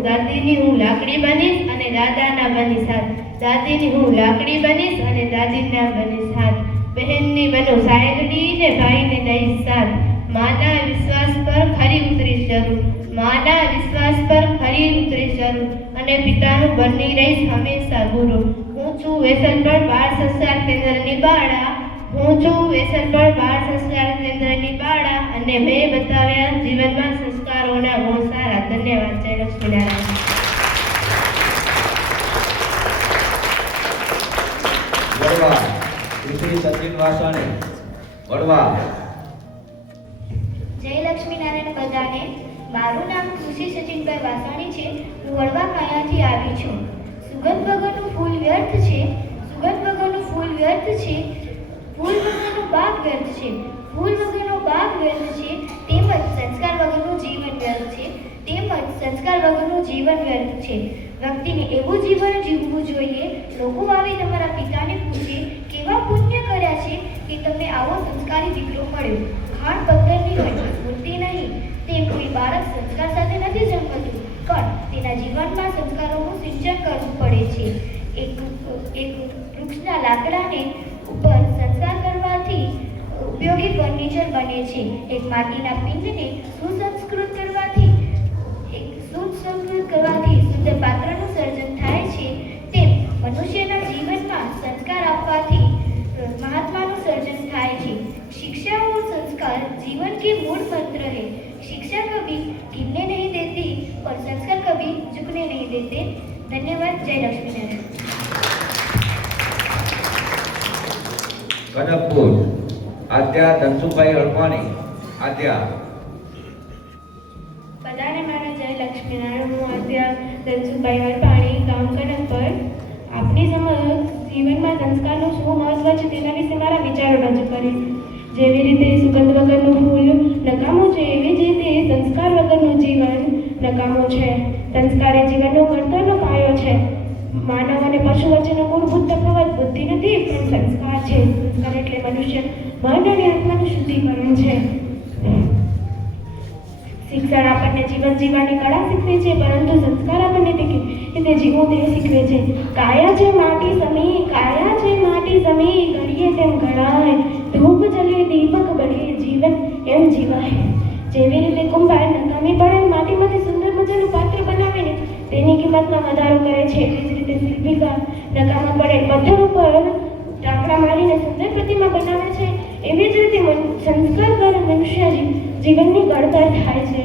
દાદીની હું લાકડી બનીશ અને દાદાના બનીશ હાથ. દાદીની હું લાકડી બનીશ અને દાદીના બનીશ હાથ. બહેનની બનો સાયરડી ને ભાઈને દઈશ સાથ. માના વિશ્વાસ પર ખરી ઉતરીશ જરૂર, માના વિશ્વાસ પર ખરી ઉતરીશ જરૂર અને પિતાનું બની રહીશ હંમેશા ગુરુ. હું છું વેસલપર બાળ સંસ્કાર કેન્દ્રની બાળા, હું છું વેસલપર બાળ સંસ્કાર કેન્દ્રની બાળા અને મેં બતાવ્યા જીવનમાં સંસ્કારોના ગુણ સારા. ધન્યવાદ. જય લક્ષ્મીનારાયણ. વડવા શ્રી સચિન વાસાણી. વડવા. જય લક્ષ્મીનારાયણ બધાને. મારું નામ કૃષિ સચિનભાઈ વાસાણી છે. હું વડવા કાયાથી આવી છું. સુગંધ વગરનું ફૂલ વ્યર્થ છે, સુગંધ વગરનું ફૂલ વ્યર્થ છે, ફૂલ વગરનો બાગ વ્યર્થ છે, ફૂલ વગરનો બાગ વ્યર્થ છે, તેમજ સંસ્કાર વગરનું જીવન વ્યર્થ છે, તેમજ સંસ્કાર વગરનું જીવન વ્યર્થ છે. વ્યક્તિને એવું જીવન જીવવું જોઈએ લોકો આવી તમારા પિતાને પૂછે કેવા પુણ્ય કર્યા છે કે તમને આવો સંસ્કારી દીકરો મળ્યો. ખાણ પથ્થરની હોય મૂર્તિ નહીં, તેમ કોઈ બાળક સંસ્કાર સાથે નથી જન્મતું, પણ તેના જીવનમાં સંસ્કારોનું સિંચન કરવું પડે છે. એક વૃક્ષના લાકડાને ઉપર સંસ્કાર કરવાથી ઉપયોગી ફર્નિચર બને છે. એક માટીના પિંડને સુસંસ્કૃત કરવાથી શુદ્ધ પાત્રનું સર્જન થાય છે. તેમ મનુષ્યના જીવનમાં સંસ્કાર આપવાથી મહાત્માનું સર્જન થાય છે. शिक्षा और संस्कार जीवन के मूल मंत्र है. शिक्षा कभी गिरने नहीं देती और संस्कार कभी झुकने नहीं देते. धन्यवाद. जय लक्ष्मीनारायण. કનકપુર આદ્યા ધનસુભાઈ અડવાણી. આદ્યા. બધાને મારા જય લક્ષ્મીનારાયણ. હું આદ્યા ધનસુભાઈ અડવાણી, ગામ કનકપુર. આપની સમક્ષ જીવનમાં સંસ્કારનું શું મહત્વ છે તેના વિશે મારા વિચારો રજૂ કરીશ. જેવી રીતે સુગંધ વગરનું ફૂલ નકામું છે, એવી જ રીતે સંસ્કાર વગરનું જીવન નકામું છે. સંસ્કાર એ જીવનનો ઘડતરનો પાયો છે. માનવ અને પશુ વચ્ચેનો મૂળભૂત તફાવત બુદ્ધિ નથી, પણ સંસ્કાર છે. સંસ્કાર એટલે મનુષ્ય મન અને આત્માનું શુદ્ધિકરણ છે. શિક્ષણ આપણને જીવન જીવવાની કળા શીખવે છે, પરંતુ સંસ્કાર આપણને તે રીતે જીવવું તે શીખવે છે. કાયા છે માટી સમી, કાયા છે માટી સમી, ઘડીએ તેમ ઘડાય, ધૂપ જલે દીપક બળે, જીવન એમ જીવાય. જેવી રીતે કુંભાર નકામી પડે માટીમાંથી સુંદર મજાનું પાત્ર બનાવે ને તેની કિંમતમાં વધારો કરે છે, એવી જ રીતે શિલ્પીકાર નકામા પડે પથ્થર ઉપર ટાંકડા મારીને સુંદર પ્રતિમા બનાવે છે, એવી જ રીતે સંસ્કાર દ્વારા મનુષ્ય જીવનની ઘડતર થાય છે.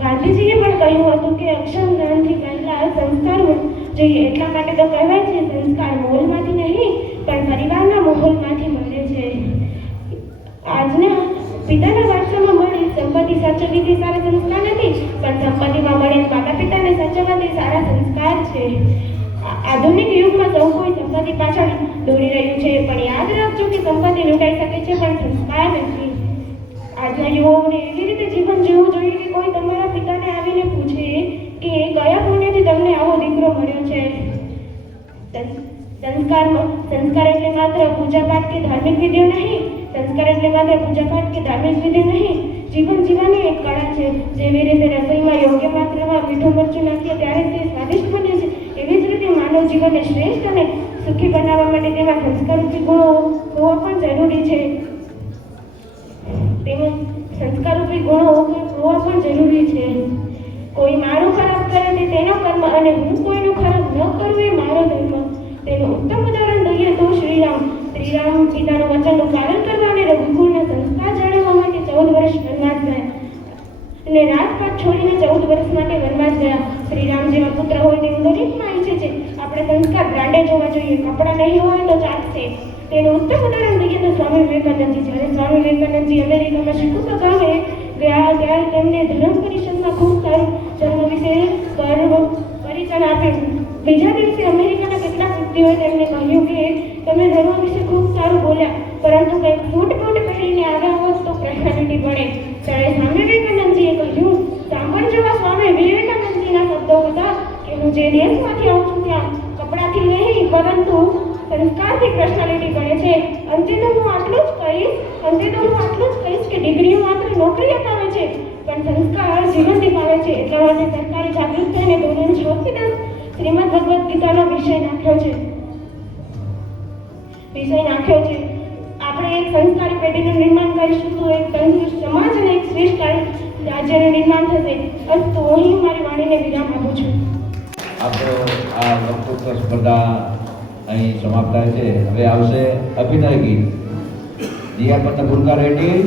ગાંધીજીએ પણ કહ્યું હતું કે અક્ષરદાનથી પહેલા સંસ્કાર જોઈએ. એટલા માટે તો કહેવાય છે સંસ્કાર મોલમાંથી નહીં પણ પરિવારના માહોલમાંથી મળે છે. આજના પિતાના વારસામાં મળે સંપત્તિ સાચવવી તે સારા સંસ્કાર નથી, પણ સંપત્તિમાં મળે માતા પિતાને સાચવવા તે સારા સંસ્કાર છે. આધુનિક યુગમાં સૌ કોઈ સંપત્તિ પાછળ દોડી રહ્યું છે, પણ યાદ રાખજો કે સંપત્તિ લૂંટાઈ શકે છે પણ સંસ્કાર નથી. આજના યુવાઓને એવી રીતે જીવન જીવવું જોઈએ કે કોઈ તમારા પિતાને આવીને પૂછે કે કયા પુણ્યથી તમને આવો દીકરો મળ્યો છે. સંસ્કાર એટલે માત્ર પૂજાપાઠ કે ધાર્મિક વિધિઓ નહીં, સંસ્કાર એટલે માત્ર પૂજાપાઠ કે ધાર્મિક વિધિ નહીં, જીવન જીવવાની એક કળા છે. જેવી રીતે રસોઈમાં યોગ્ય માત્રામાં મીઠું મરચું નાખીએ ત્યારે તે સ્વાદિષ્ટ બને છે, એવી જ રીતે માનવ જીવનને શ્રેષ્ઠ અને સુખી બનાવવા માટે તેમાં સંસ્કારરૂપી ગુણો હોવા પણ જરૂરી છે. તેમાં સંસ્કારરૂપી ગુણો હોવા પણ જરૂરી છે. કોઈ મારું ખરાબ કરે તે તેનો કર્મ અને હું કોઈનું ખરાબ ન કરું એ મારો ધર્મ. તેનું ઉત્તમ ઉદાહરણ દઈએ તો શ્રીરામ પિતાનું વચનનું પાલન કરવા અને રઘુકુળના સંસ્કાર જાળવવા માટે 14 વર્ષ વનવાસ ગયા અને રાજપાટ છોડીને 14 વર્ષ માટે વનવાસ ગયા. શ્રીરામ જેવા પુત્ર હોય તેવું દરેકમાં ઈચ્છે છે. આપણે સંસ્કાર બ્રાન્ડે જોવા જોઈએ, કપડાં નહીં હોય તો ચાલશે. તેનું ઉત્તમ ઉદાહરણ દઈએ તો સ્વામી વિવેકાનંદજી. જ્યારે સ્વામી વિવેકાનંદજી અમેરિકામાં શીખવતા ગામે ગયા ત્યારે તેમને ધર્મ પરિષદમાં ખૂબ સારું ધર્મ વિશે પરિચય આપ્યું. બીજા દિવસે અમેરિકાના કેટલાક વ્યક્તિઓએ તેમને કહ્યું કે તમે ધર્મ વિશે ખૂબ સારું બોલ્યા, પરંતુ કંઈક સૂટ-બૂટ પહેરીને આવ્યા હોત તો પ્રશ્નાવલી પડે. ત્યારે સ્વામી વિવેકાનંદજીએ કહ્યું, સાંભળજો આ સ્વામી વિવેકાનંદજીના શબ્દો હતા કે હું જે દેશમાંથી આવું છું ત્યાં કપડાથી નહીં પરંતુ સંસ્કારથી પર્સનાલિટી બને છે. અંતે તો હું આટલું જ કહીશ કે ડિગ્રીઓ માત્ર નોકરી અપાવે છે પણ સંસ્કાર જીવન દીપાવે છે. એટલા માટે સરકારે જાગૃત થઈને ધોરણ 6 થી 10 શ્રીમદ ભગવદ્ ગીતાનો વિષય નાખ્યો છે. આપણે એક સંસ્કારી પેઢીનું નિર્માણ કરીશું તો એક તંદુરસ્ત સમાજ અને એક શ્રેષ્ઠ રાજ્યનું નિર્માણ થશે. તો હું મારી વાણીને વિરામ આપું છું. આપણો આ વક્તૃત્વ સ્પર્ધા અહીં સમાપ્ત થાય છે. હવે આવશે અભિનય ગીત. જીયાપત ભૂલકા રેડી.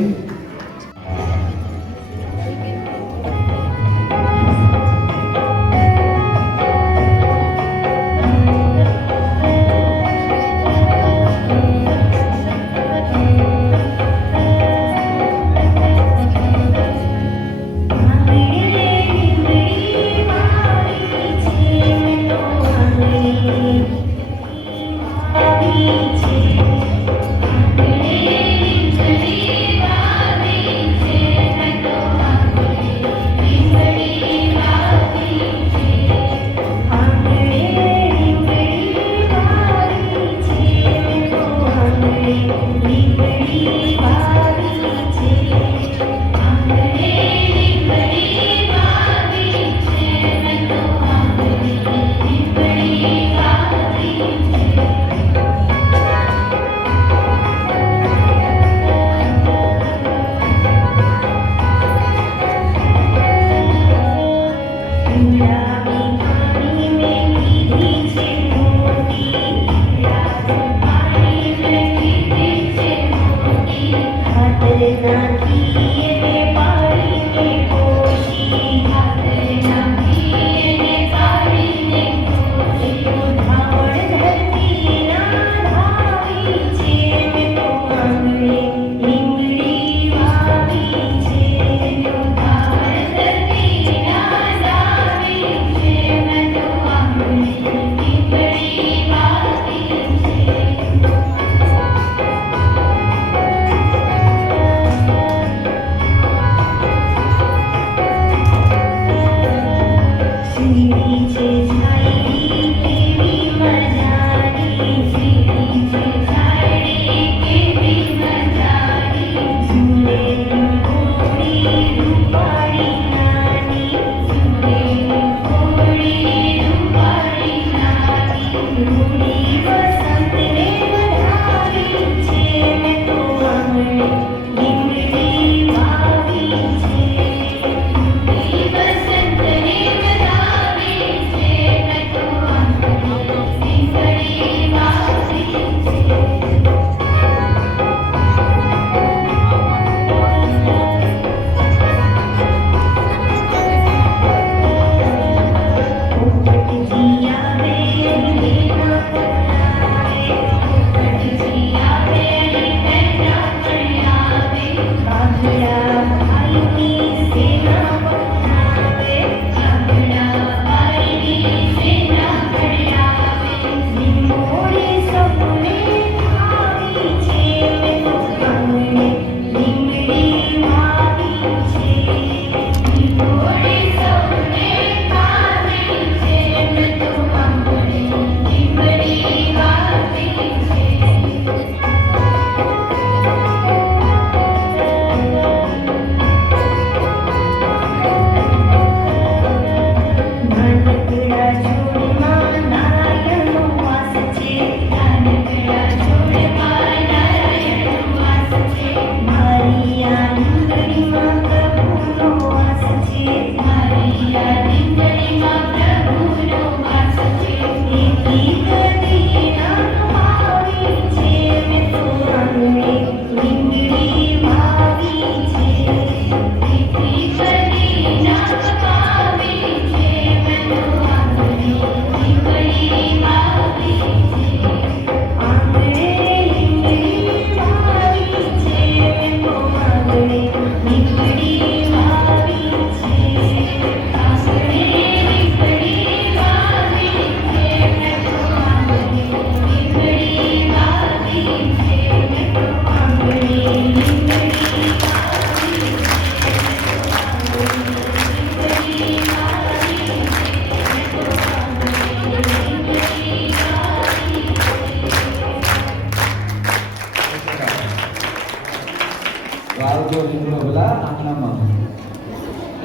Thank you.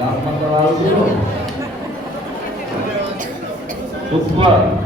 ગામમાં તો આવજો ઉપર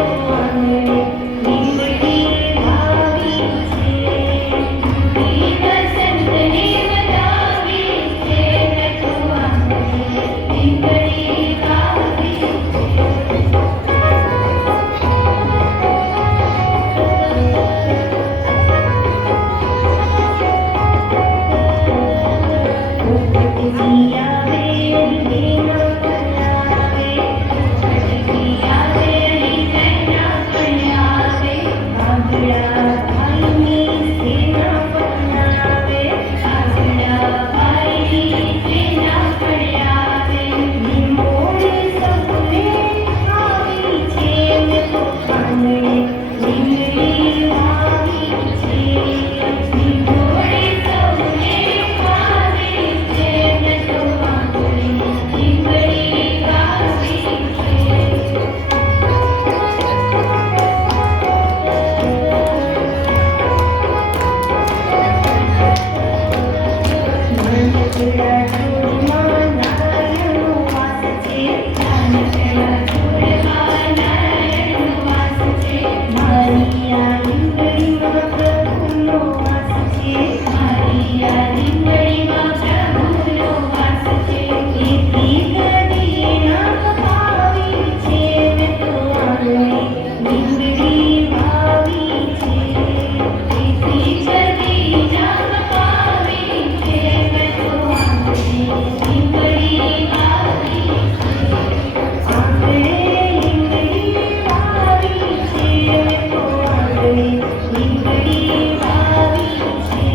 તો આંગણે લીમડી વાવી છે. વસંતને વધાવી છે મેં તો આંગણે લીમડી વાવી છે. પોપટજી આવે રીંગણા પલાવે, પોપટજી આવે રીંગણા પલાવે, કાગડા ભાઈની સેના પલાવે, કાગડા ભાઈની સેના પલાવે. લીંબોળી સૌને આવી છે મેં તો આંગણે લીમડી વાવી છે. લીંબોળી સૌને ભાવે છે મેં તો આંગણે લીમડી વાવી છે. નાનકડા છોડમાં નારાયણનો વાસ છે. નાનકડા છોડમાં નારાયણનો વાસ છે. મારી આ લીમડીમાં પ્રભુનો વાસ છે. મારી આ લીમડીમાં પ્રભુનો વાસ છે. એથી કદી ના પાવી છે મેં તો આંગણે લીમડી વાવી છે. એથી જતી જામ પાવી છે મેં તો આંગણે લીમડી વાવી છે. આંગણે લીમડી વાવી છે મેં તો આંગણે લીમડી વાવી છે.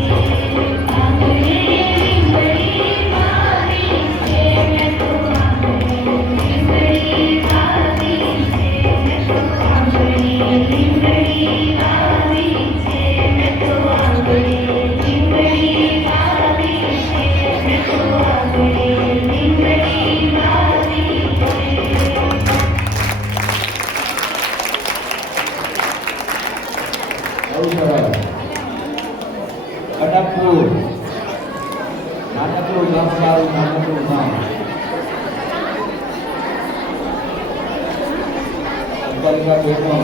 આંગણે લીમડી વાવી છે મેં તો આંગણે લીમડી વાવી છે. મેં તો આંગણે લીમડી વાવી છે. મેં તો આંગણે લીમડી વાવી છે. મેં તો આંગણે લીમડી વાવી છે. બહુ સરસ. કટકપુર નાનકડું ગામ, સારું નાનકડું ગામ. અંબાલિકા બેનો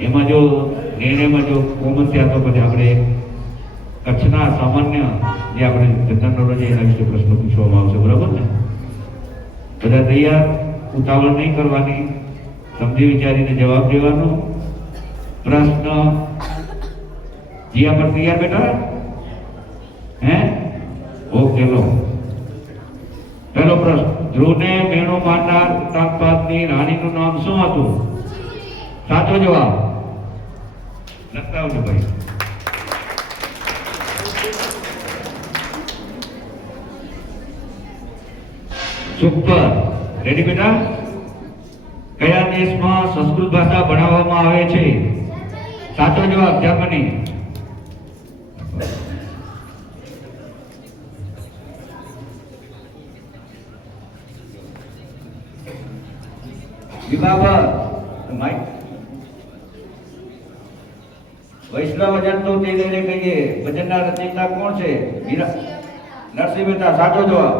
એમાં જો નિર્ણયમાં જો કોમન થયા તો પછી આપણે કચ્છના સામાન્ય જે આપણે જનરલ નોલેજ એના વિશે પ્રશ્નો પૂછવામાં આવશે, બરાબર ને? બધા તૈયાર? ઉતાવળ નહીં કરવાની, સમજી વિચારીને જવાબ દેવાનો. પ્રશ્ન જીયા પર તૈયાર બેટા? હે? ઓકે, લો. પહેલો પ્રશ્ન, ધ્રુવને મેણો મારનાર ઉત્તાનપાદની રાણીનું નામ શું હતું? સાચો જવાબ લખતા આવજો ભાઈ. સુપર. રેડી બેટા? કયા દેશમાં સંસ્કૃત ભાષા ભણાવવામાં આવે છે? સાચો જવાબ જર્મની. વિભાવર માઇક. વૈષ્ણવ ભજન તો તેને કહીએ. ભજનના રચયિતા કોણ છે? નરસિંહ મહેતા. સાચો જવાબ.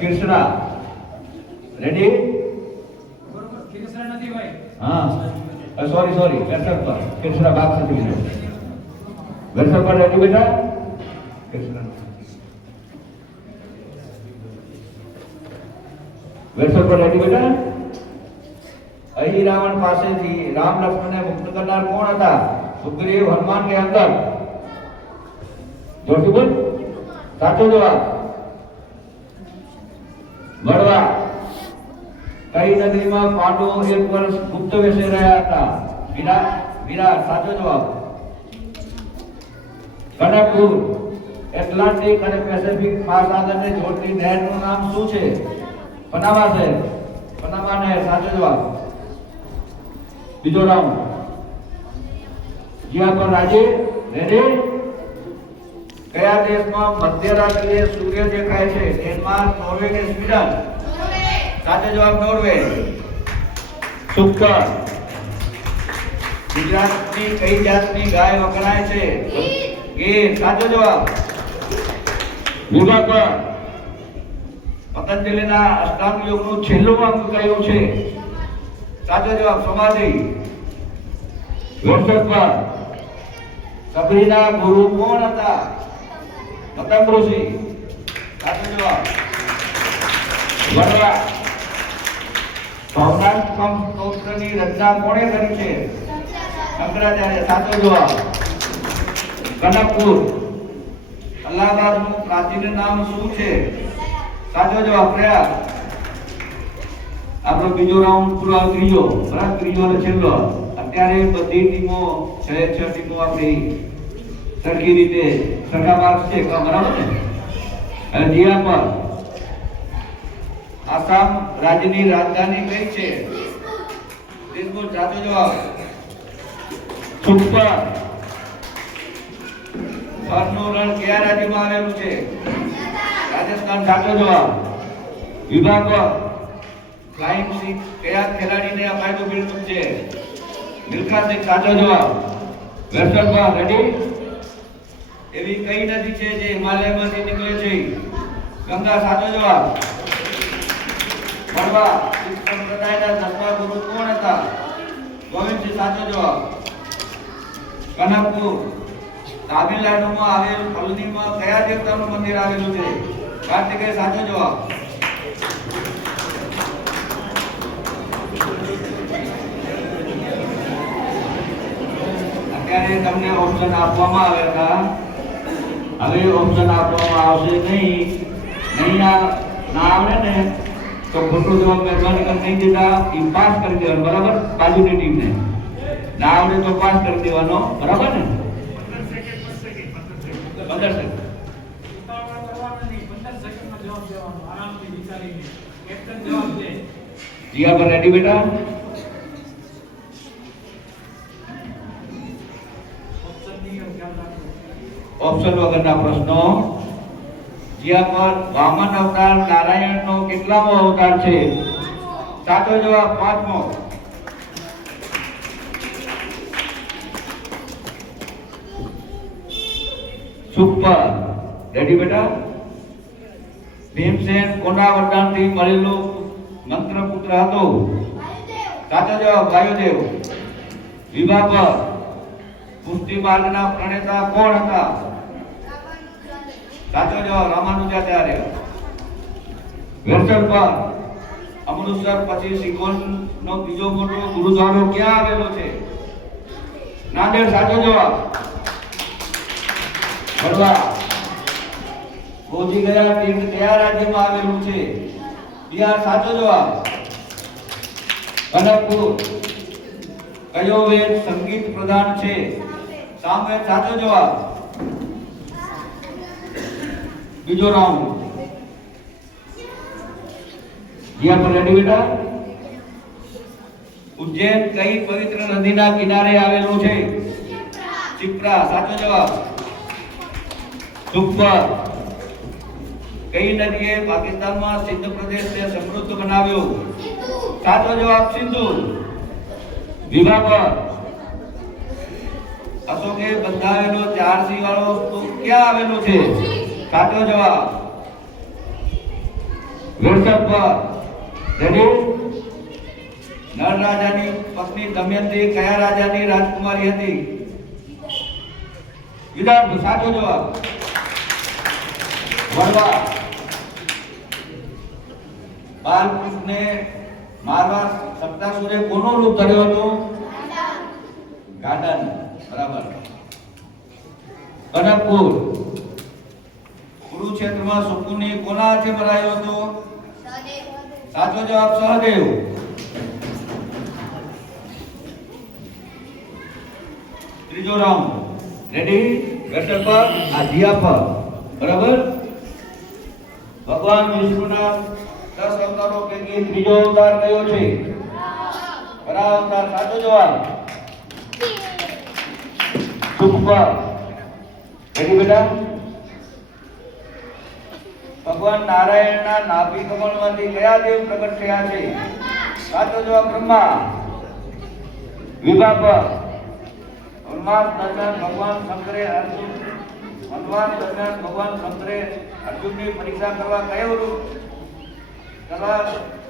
કૃષ્ણા. રેડી? હા, સોરી વેસર પર કૃષ્ણા બાપ સાથે વેસર પર રેડી બેટા? કૃષ્ણ વેસર પર રેડી બેટા? અહીં રાવણ પાસેથી રામ લક્ષ્મણને મુક્ત કરનાર કોણ હતા? સુગ્રીવ, હનુમાન કે અંગદ? જોરથી બોલ. સાચો જવાબ. બળવા. કઈ નગરીમાં પાંડવો એક વર્ષ ગુપ્ત વેશે રહ્યા હતા? વિરાટ. સાચો જવાબ. કનકપુર. એટલાન્ટિક અને પેસિફિક મહાસાગરને જોડતી નહેરનું નામ શું છે? પનામા શહેર. પનામા નહેર સાચો જવાબ. બીજો રાઉન્ડ. જ્યાં પર રાજી રેડી. કયા દેશમાં મધ્યરાત્રિએ સૂર્ય દેખાય છે? ડેનમાર્ક, નોર્વે કે સ્વીડન? સાચો જવાબ નોર્વે. સુપર. ગુજરાતની કઈ જાતની ગાય વખણાય છે? ગીર. સાચો જવાબ. વિભાગ પર. પતંજલિના અષ્ટાંગ યોગનું છેલ્લું અંગ કયું છે? સાચો જવાબ સમાધિ. વોટ્સએપ પર. સબરીના ગુરુ કોણ હતા? પતંગ ઋષિ. સાચો જવાબ. વડવા. ભવનાથ સ્તોત્રની રચના કોણે કરી છે? શંકરાચાર્ય. સાચો જવાબ. કનકપુર. અલ્હાબાદનું પ્રાચીન નામ શું છે? સાચો જવાબ પ્રયાગ. આપણો બીજો રાઉન્ડ પૂરો ત્રીજો. બરાબર, ત્રીજો અને છેલ્લો. અત્યારે બધી ટીમો 6 ટીમો આપણી સરખી રીતે સરખા માર્ક્સ છે, બરાબર ને? અને જીયા પર. આસામ રાજ્યની રાજધાની કઈ છે? દિસપુર. સાચો જવાબ. સુપર. ફરનું રણ કયા રાજ્યમાં આવેલું છે? રાજસ્થાન. સાચો જવાબ. વિભાગ ફ્લાઇંગ સિખ કયા ખેલાડીને અપાયેલું બિરુદ છે? મિલ્ખા સિંહ. સાચો જવાબ. વેસ્ટર્ન પર રેડી. એવી કઈ નદી છે જે હિમાલયમાંથી નીકળે છે? ગંગા. સાચો જવાબ. વડવા. શીખ સંપ્રદાયના 10મા ગુરુ કોણ હતા? ગોવિંદસિંહ. સાચો જવાબ. કનકપુર. તામિલનાડુમાં આવેલ પલનીમાં કયા દેવતાનું મંદિર આવેલું છે? કાર્તિકેય. સાચો જવાબ. અત્યારે તમને ઓપ્શન આપવામાં આવ્યા હતા, હવે ઓપ્શન આપવામાં આવશે નહીં. ના આવડે ને તો ખોટો જવાબ મહેરબાની કરી નહીં દેતા, એ પાસ કરી દેવાનો, બરાબર? બાજુની ટીમને ના આવડે તો પાસ કરી દેવાનો, બરાબર ને? 15 સેકન્ડ. જીયા પર રેડી બેટા? ઓપ્શન વગરના પ્રશ્નો. જ્યાં પર વામન અવતાર નારાયણનો કેટલામો અવતાર છે? સાચો જવાબ 5મો. સુપર. રેડી બેટા? ભીમસેન કોના વરદાનથી મળેલો મંત્ર પુત્ર હતો? સાચો જવાબ વાયુદેવ. વિભાગ પર. પુષ્ટિ માર્ગના પ્રણેતા કોણ હતા? સાચો જવાબ રામાનુજાચાર્ય. વેસ્ટર્ન પર. અમૃતસર પછી સિખોનો બીજો મોટો ગુરુદ્વારો ક્યાં આવેલો છે? નાંદેડ. સાચો જવાબ. વડવા. બોધી ગયા તીર્થ કયા રાજ્યમાં આવેલું છે? બિહાર. સાચો જવાબ. કનકપુર. કયો વેદ સંગીત પ્રધાન છે? સામવેદ. સાચો જવાબ. બીજો રાઉન્ડ. જ્યાં પર રેડી બેટા? ઉજ્જૈન કઈ પવિત્ર નદીના કિનારે આવેલું છે? શિપ્રા. સાચો જવાબ. સુપર. કઈ નદીએ પાકિસ્તાનમાં સિંધ પ્રદેશને સમૃદ્ધ બનાવ્યો? સાચો જવાબ સિંધુ. વિભાગ પર. અશોકે બંધાવેલો 4 સિંહ વાળો સ્તૂપ ક્યાં આવેલો છે? સાચો જવાબ. વેસ્ટર્ન પર. રેડી? નળ રાજાની પત્ની દમયંતી કયા રાજાની રાજકુમારી હતી? વિદર્ભ. સાચો જવાબ. વડવા. બાલકૃષ્ણને મારવા સપ્તાસુરે કોનો રૂપ ધર્યો હતો? ગાંડન. બરાબર. કનકપુર. કુરુક્ષેત્રમાં શુકુની કોના હાથે મરાયો હતો? સાચો જવાબ સહદેવ. ત્રીજો રાઉન્ડ. રેડી? બેટર પર. આ જીયા પર. બરાબર? ભગવાન વિષ્ણુના 10 અવતારો પૈકી ત્રીજો અવતાર કયો છે? ખરા અવતાર. સાચો જવાબ. સુપર. રેડી બેટા? ભગવાન નારાયણના નાભી કમળમાંથી કયા દેવ પ્રગટ થયા છે? સાચો જવાબ બ્રહ્મા. વિભા પર. વનવાસ દરમિયાન ભગવાન શંકરે અર્જુનની પરીક્ષા કરવા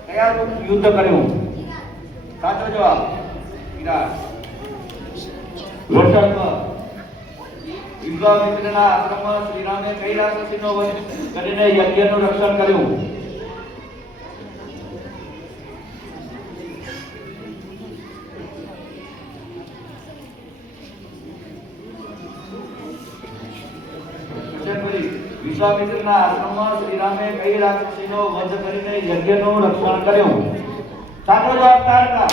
કયા રૂપ યુદ્ધ કર્યું? સાચો જવાબ વિરાટ. વિશ્વામિત્રના આશ્રમમાં શ્રીરામે કઈ રાક્ષસીનો વધ કરીને યજ્ઞનું રક્ષણ કર્યું? વિશ્વામિત્રના આશ્રમમાં શ્રીરામે કઈ રાક્ષસીનો વધ કરીને યજ્ઞનું રક્ષણ કર્યું? સાચો જવાબ તારકા.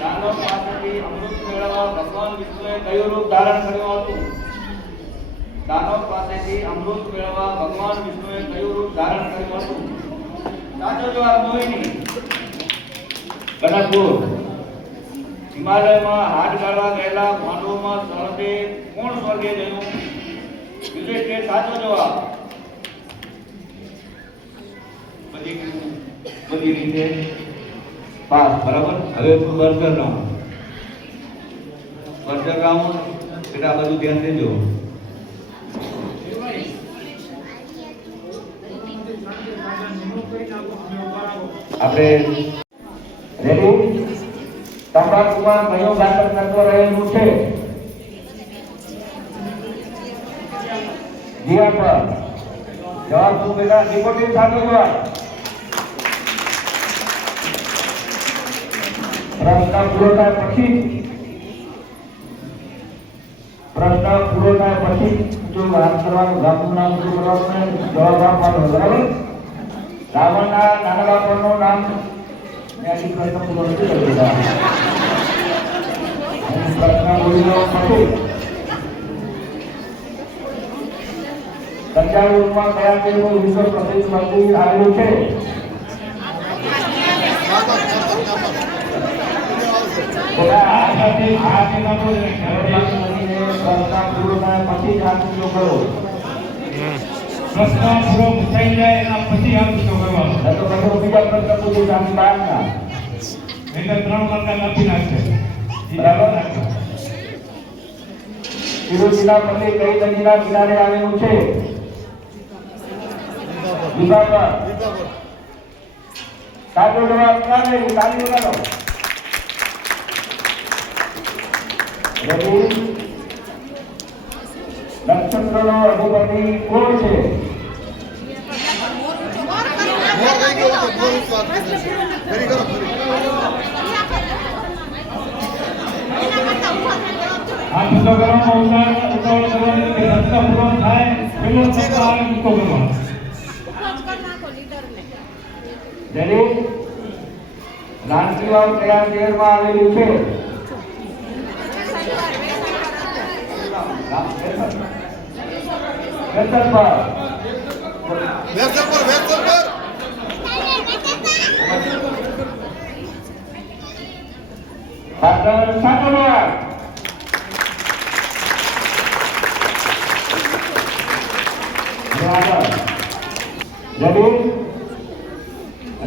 દાનવ પાસેથી અમૃત મેળવવા ભગવાન વિષ્ણુએ કયું રૂપ ધારણ કર્યું હતું? દાનવ પાસેથી અમૃત મેળવવા ભગવાન વિષ્ણુએ કયું રૂપ ધારણ કર્યું હતું? સાચો જવાબ મોહિની. કનકપુર. હિમાલયમાં હાથ ગાળવા ગયેલા પાંડવોમાં કોણ સ્વર્ગે ગયું? યુધિષ્ઠિર. સાચો જવાબ. બધી રીતે પાસ. બરાબર. હવે બર્જર રાઉન્ડ. બેટા બધું ધ્યાન દેજો. આપણે રેડી? તંબાકુમાં કયો ઘાતક તત્વ રહેલું છે? જીવા પર. જવાબ શું બેટા? નિકોટીન. સાચો જવાબ. પ્રશ્ન પૂરો થાય પછી જો વાત કરવાનું, ગામનું નામ શું કરવાનું, જવાબ આપવાનો. બરાબર? રાવણના નાના બાપાનું નામ પ્રશ્ન પૂરો નથી કરી દીધા. પ્રશ્ન બોલી દો પછી તંજાવુરમાં કયા દેવનું વિશ્વ પ્રસિદ્ધ મંદિર આવેલું છે? પ્રશ્ન પૂરો થઈ જાય એના પછી આ પૂછો કરવાનો. તો પછી બીજા પ્રશ્ન પૂછી જાણી બહારના એટલે 3 માર્ક આપી નાખશે. બરાબર. તિરુચિરાપલ્લી કઈ નદીના કિનારે આવેલું છે? વિભાગર. સાચો જવાબ તાળી વગાડો. નક્ષત્રનો અધિપતિ કોણ છે? આ પૂછો કરવાનો. ઉતાવળ કરવાની કે રસ્તા પૂરો થાય પેલો શબ્દ આવે પૂછો કરવાનો. રેડી? રાણકી વાવ કયા શહેરમાં આવેલું છે?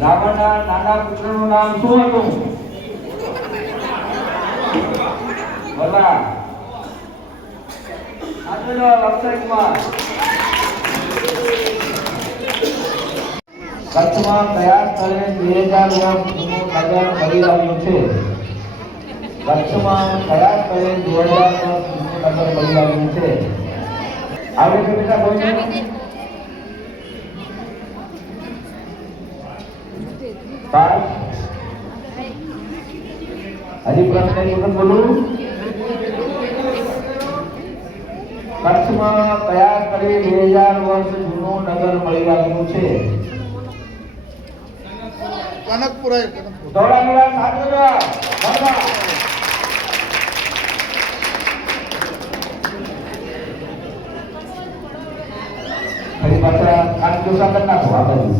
રાવણના નાના પુત્રનું નામ શું હતું? બોલા. કચ્છમાં કયા સ્થળે 2000 વર્ષ જૂનું નગર મળી આવ્યું છે? કચ્છમાં કયા સ્થળે 2000 વર્ષ જૂનું નગર મળી આવ્યું છે? આવે છે બેટા બોલજો. પાસ. હજી પ્રશ્ન એક વખત બોલું. કચ્છમાં કયા સ્થળે 2000 વર્ષ જૂનું નગર મળી આવ્યું છે? ધોળાવીરા. સાચો જવાબ. પાછા ખાલી ચોસા કરી નાખો આ બાજુ.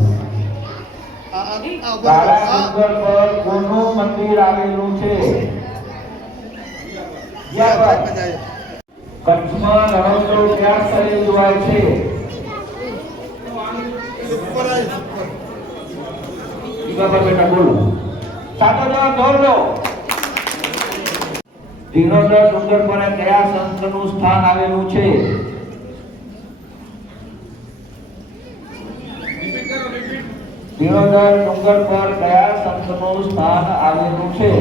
કાળા ડુંગર પર કોનું મંદિર આવેલું છે? જ્યાં પર કચ્છમાં રણોત્સવ ક્યાં સ્થળે ઉજવાય છે? બાબા બેટા બોલો. સાચો જવાબ દોડ લો. દિનોદર ડુંગર પર કયા સંતનું સ્થાન આવેલું છે? દિનોદર ડુંગર પર કયા સંતનું સ્થાન આવેલું છે?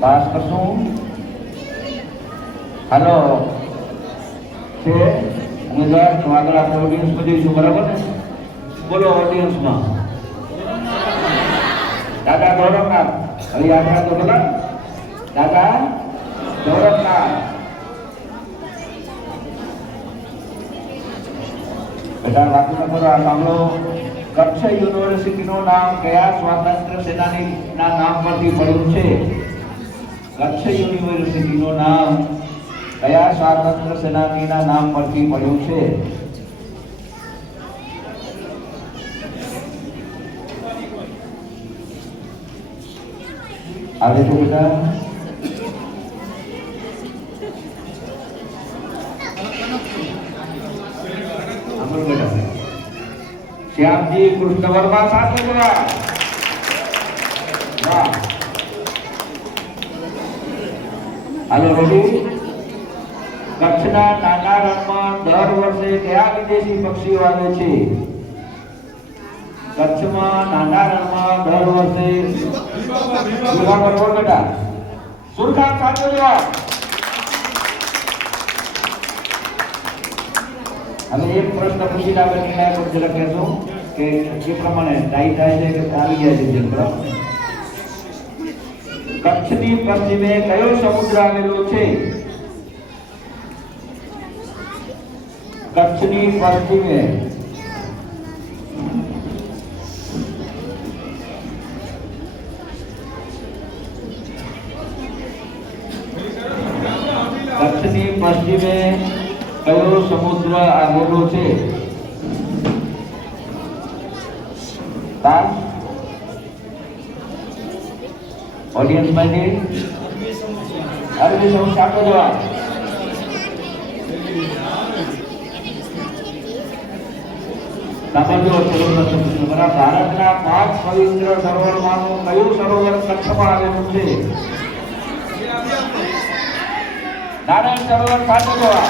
પાસ કરશું. હાલો છે ઉમેદવાર તો આગળ આપણે ઓડિયન્સમાં જઈશું, બરાબર ને? બોલો ઓડિયન્સમાં. દાદા ગૌરવનાથ, હવે યાદ રાખજો બોલો. દાદા ગૌરવનાથ. બેટા વાતું ન કરો, આ સાંભળો. કચ્છ યુનિવર્સિટીનું નામ કયા સ્વાતંત્ર્ય સેનાનીના નામ પરથી પડ્યું છે? કચ્છ યુનિવર્સિટીનું નામ કયા સ્વાતંત્ર્ય સેનાનીના નામ પરથી પડ્યું છે? આવે તો બેટા સાંભળો બેટા. શ્યામજી કૃષ્ણ વર્મા સાથે જવા. વાહ. હાલો રેડી. કચ્છના નાના રણમાં દર વર્ષે કયા વિદેશી પક્ષીઓ આવે છે? કચ્છમાં નાના રણમાં દર વર્ષે બેટા સુરખાન સાચો જવાબ. હવે એક પ્રશ્ન પૂછીને આપણે નિર્ણય પર જરાક કહેશું કે જે પ્રમાણે ટાઈ થાય છે કે આવી ગયા છે જેમ બરાબર. કચ્છની પશ્ચિમે કયો સમુદ્ર આવેલો છે? કચ્છની પશ્ચિમે કચ્છની પશ્ચિમે કયો સમુદ્ર આવેલો છે? ઓડિયન્સ માટે અરબી સમુદ્ર સાચો જવાબ. સાંભળજો ભારતના 5 પવિત્ર સરોવરમાંનું કયું સરોવર કચ્છમાં આવેલું છે? નારાયણ સરોવર સાચો જવાબ.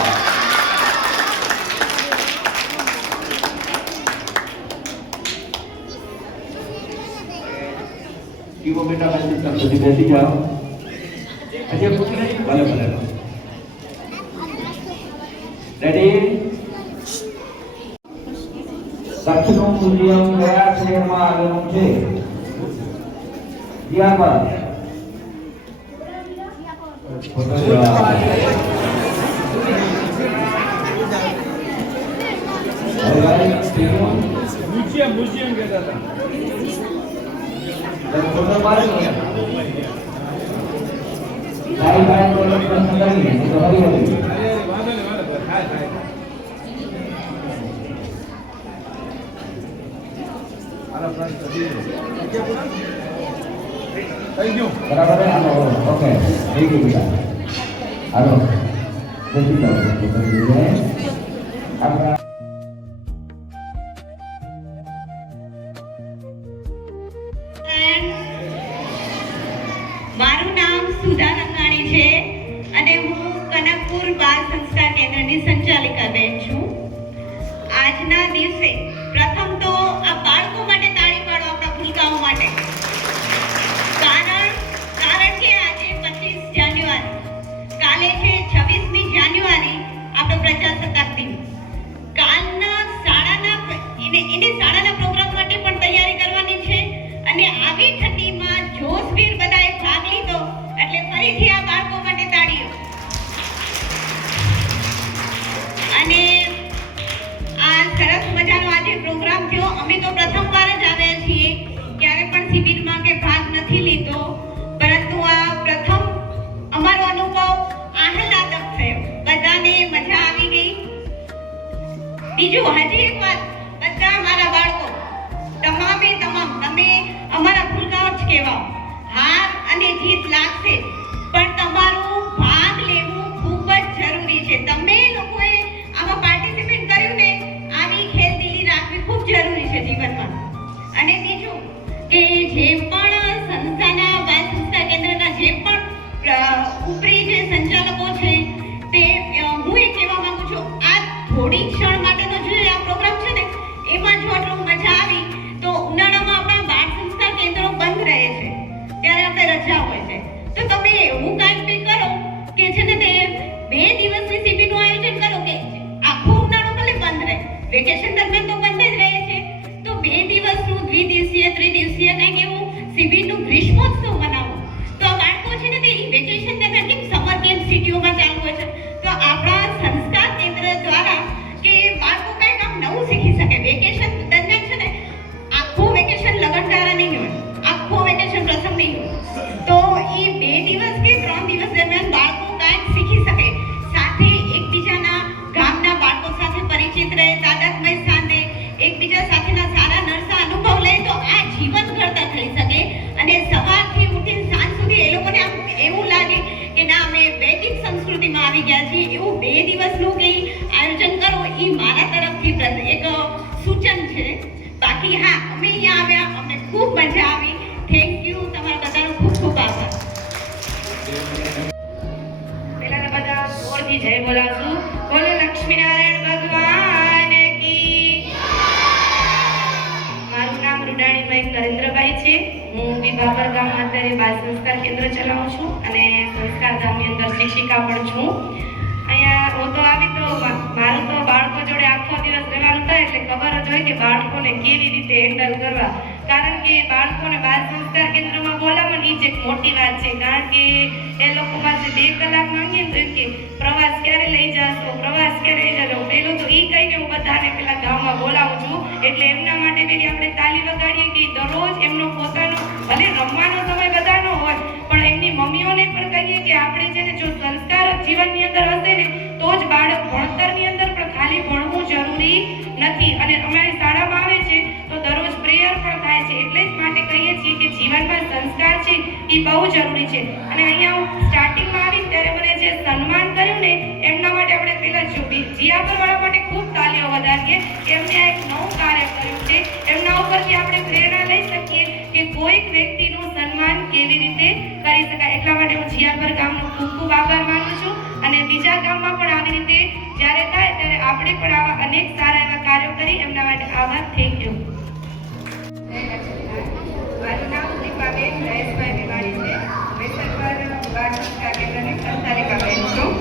ટીવો બેટા પછી બેસી જાઓ. હજી પૂછી નહીં? ભલે ભલે. રેડી. કચ્છનું મ્યુઝિયમ કયા શહેરમાં આવેલું છે? જ્યાં પર મ્યુઝિયમ કહેતા હતા. ફોટો મારે ને સાઈ ભાઈ બોલો પ્રશ્ન કરીએ તો હરી હરી. બરાબર છે. હાલો ઓકે થઈ ગયું બેટા. હાલો બેસી જાઓ. આપણા મારું નામ સુધા નંદાણી છે અને હું કનકપુર બાળ સંસ્કાર કેન્દ્રની સંચાલિકા બેન છું. આજના દિવસે પ્રથમ તો આ બાળકો માટે તાળી પાડો, આપણા ભૂલકાઓ માટે. કારણ કે આજે 25 જાન્યુઆરી, કાલે છે 26મી જાન્યુઆરી આપણો પ્રજાસત્તાક દિન. કાલના શાળાના પ્રોગ્રામ માટે પણ તૈયારી કરવાની છે અને આવી ઠંડીમાં જોશભેર બધાએ ભાગ લીધો એટલે ફરીથી આ બાળકો માટે તાળીઓ. અને આ સરસ મજાનો આજે પ્રોગ્રામ થયો. અમે તો પ્રથમવાર જ આવ્યા છીએ, ક્યારે પણ શિબિરમાં કે ભાગ નથી લીધો, પરંતુ આ પ્રથમ બીજું હજી એક વાત, બધા મારા બાળકો તમામે તમામ તમે અમારા ભૂલકાઓ જ કહેવાઓ. હાર અને જીત લાગશે પણ તમારું ભાગ લેવું ખૂબ જ જરૂરી છે. તમે લોકોએ આમાં પાર્ટિસિપેટ કર્યું ને, આવી ખેલદિલી રાખવી ખૂબ જરૂરી છે જીવનમાં. અને બીજું કે જે પણ સંસ્થાના બાળ સંસ્કાર કેન્દ્રના જે પણ ઉપરી જે સંચાલકો છે તે હું એ કહેવા માંગુ છું, આ થોડી ક્ષણ માટેનો જે આ પ્રોગ્રામ છે ને એમાં જો આટલું મજા આવી તો ઉનાળામાં આપણા બાળ સંસ્કાર કેન્દ્રો બંધ રહે છે, ત્યારે આપણે રજા હોય છે, તો તમે એવું કાંઈક બી કરો કે છે ને તે 2 દિવસની શિબિરનું આયોજન કરો કે આખો ઉનાળો ભલે બંધ રહે, વેકેશન દરમિયાન તો બંધ જ રહે છે, તો 2 દિવસનું દ્વિદિવસીય ત્રિદિવસીય કંઈક એવું શિબિરનું ગ્રીષ્મોત્સવ મનાવો. તો આ બાળકો છે ને તે વેકેશન દરમિયાન કેમ સમર કેમ્પ સિટીઓમાં ચાલુ હોય છે, તો આપણા સંસ્કાર કેન્દ્ર દ્વારા કે બાળકો કંઈક આમ નવું શીખી શકે. વેકેશન દરમિયાન છે ને આખું વેકેશન લગનદારા નહીં હોય, આખું વેકેશન પ્રસંગ નહીં હોય, તો એ 2 દિવસ કે 3 દિવસ દરમિયાન બાળકો કંઈક શીખી શકે, સાથે એકબીજાના ગામના બાળકો સાથે પરિચિત રહે, તાદાત્મ્ય સ્થાને એકબીજા સાથેના સારા નરસા અનુભવ લે, તો આ જીવન ઘડતર થઈ શકે. અને સવારથી ઉઠીને સાંજ સુધી એ લોકોને આમ એવું લાગે કે ના અમે વૈદિક સંસ્કૃતિમાં આવી ગયા છીએ. એવું 2 દિવસનું કંઈ આયોજન કરો, એ મારા તરફથી એક સૂચન છે. બાકી હા, અમે અહીંયા આવ્યા, અમને ખૂબ મજા આવી. થેન્ક યુ, તમારા બધાનો ખૂબ ખૂબ આભાર. પહેલા તો બધા જોરથી જય બોલાવશું. બોલો લક્ષ્મીનારાયણ ભગવાન કી. મારું નામ રૂડાણીભાઈ નરેન્દ્રભાઈ છે. હું વિભાપર ગામમાં અત્યારે બાળ સંસ્કાર કેન્દ્ર ચલાવું છું અને સંસ્કાર ધામની અંદર શિક્ષિકા પણ છું. અહીંયા હું તો આવી તો મારું તો બાળકો જોડે આખો દિવસ રહેવાનું થાય એટલે ખબર જ હોય કે બાળકોને કેવી રીતે હેન્ડલ કરવા. કારણ કે બાળકોને બાળ સંસ્કાર કેન્દ્રમાં બોલાવવાની જ એક મોટી વાત છે. કારણ કે એ લોકો પાસે 2 કલાક માંગીએ તો કે પ્રવાસ ક્યારે લઈ જશો, પ્રવાસ ક્યારે લઈ જશો. પેલું તો એ કહી કે હું બધાને પેલા ગામમાં બોલાવું છું, એટલે એમના માટે પેલી આપણે તાલી વગાડીએ કે દરરોજ એમનો પોતાનો ભલે રમવાનો સમય બધાનો હોય પણ એમની મમ્મીઓને પણ કહીએ કે આપણે છે ને જો સંસ્કાર જીવનની અંદર હશે ને તો જ બાળક ભણતરની અંદર પણ ખાલી ભણવું જરૂરી નથી. અને અમારી શાળામાં આવે છે તો દરરોજ પ્રેયર પણ થાય છે. એટલે જ માટે કહીએ છીએ કે જીવનમાં સંસ્કાર છે એ બહુ જરૂરી છે. અને અહીંયા હું સ્ટાર્ટિંગમાં આવી ત્યારે મને જે સન્માન કર્યું ને એમના માટે આપણે પહેલા જીયાપરવાળા માટે ખૂબ તાલીઓ વધારીએ. એમને આ એક નવું કાર્ય કર્યું છે, એમના ઉપરથી આપણે પ્રેરણા લઈ શકીએ કે કોઈક વ્યક્તિનું સન્માન કેવી રીતે કરી શકાય. એટલા માટે હું જીયાપર ગામનો ખૂબ ખૂબ આભાર માનું છું. અને બીજા ગામમાં પણ આવી રીતે જ્યારે થાય ત્યારે આપણે પણ આવા અનેક સારા એવા કાર્યો કરી એમના માટે આભાર. Thank you. મારું નામ દીપાબેન જયેશભાઈ મેવાણી છે. વેસરપર બાળ સંસ્કાર કેન્દ્રની સંચાલિકા બેન છું.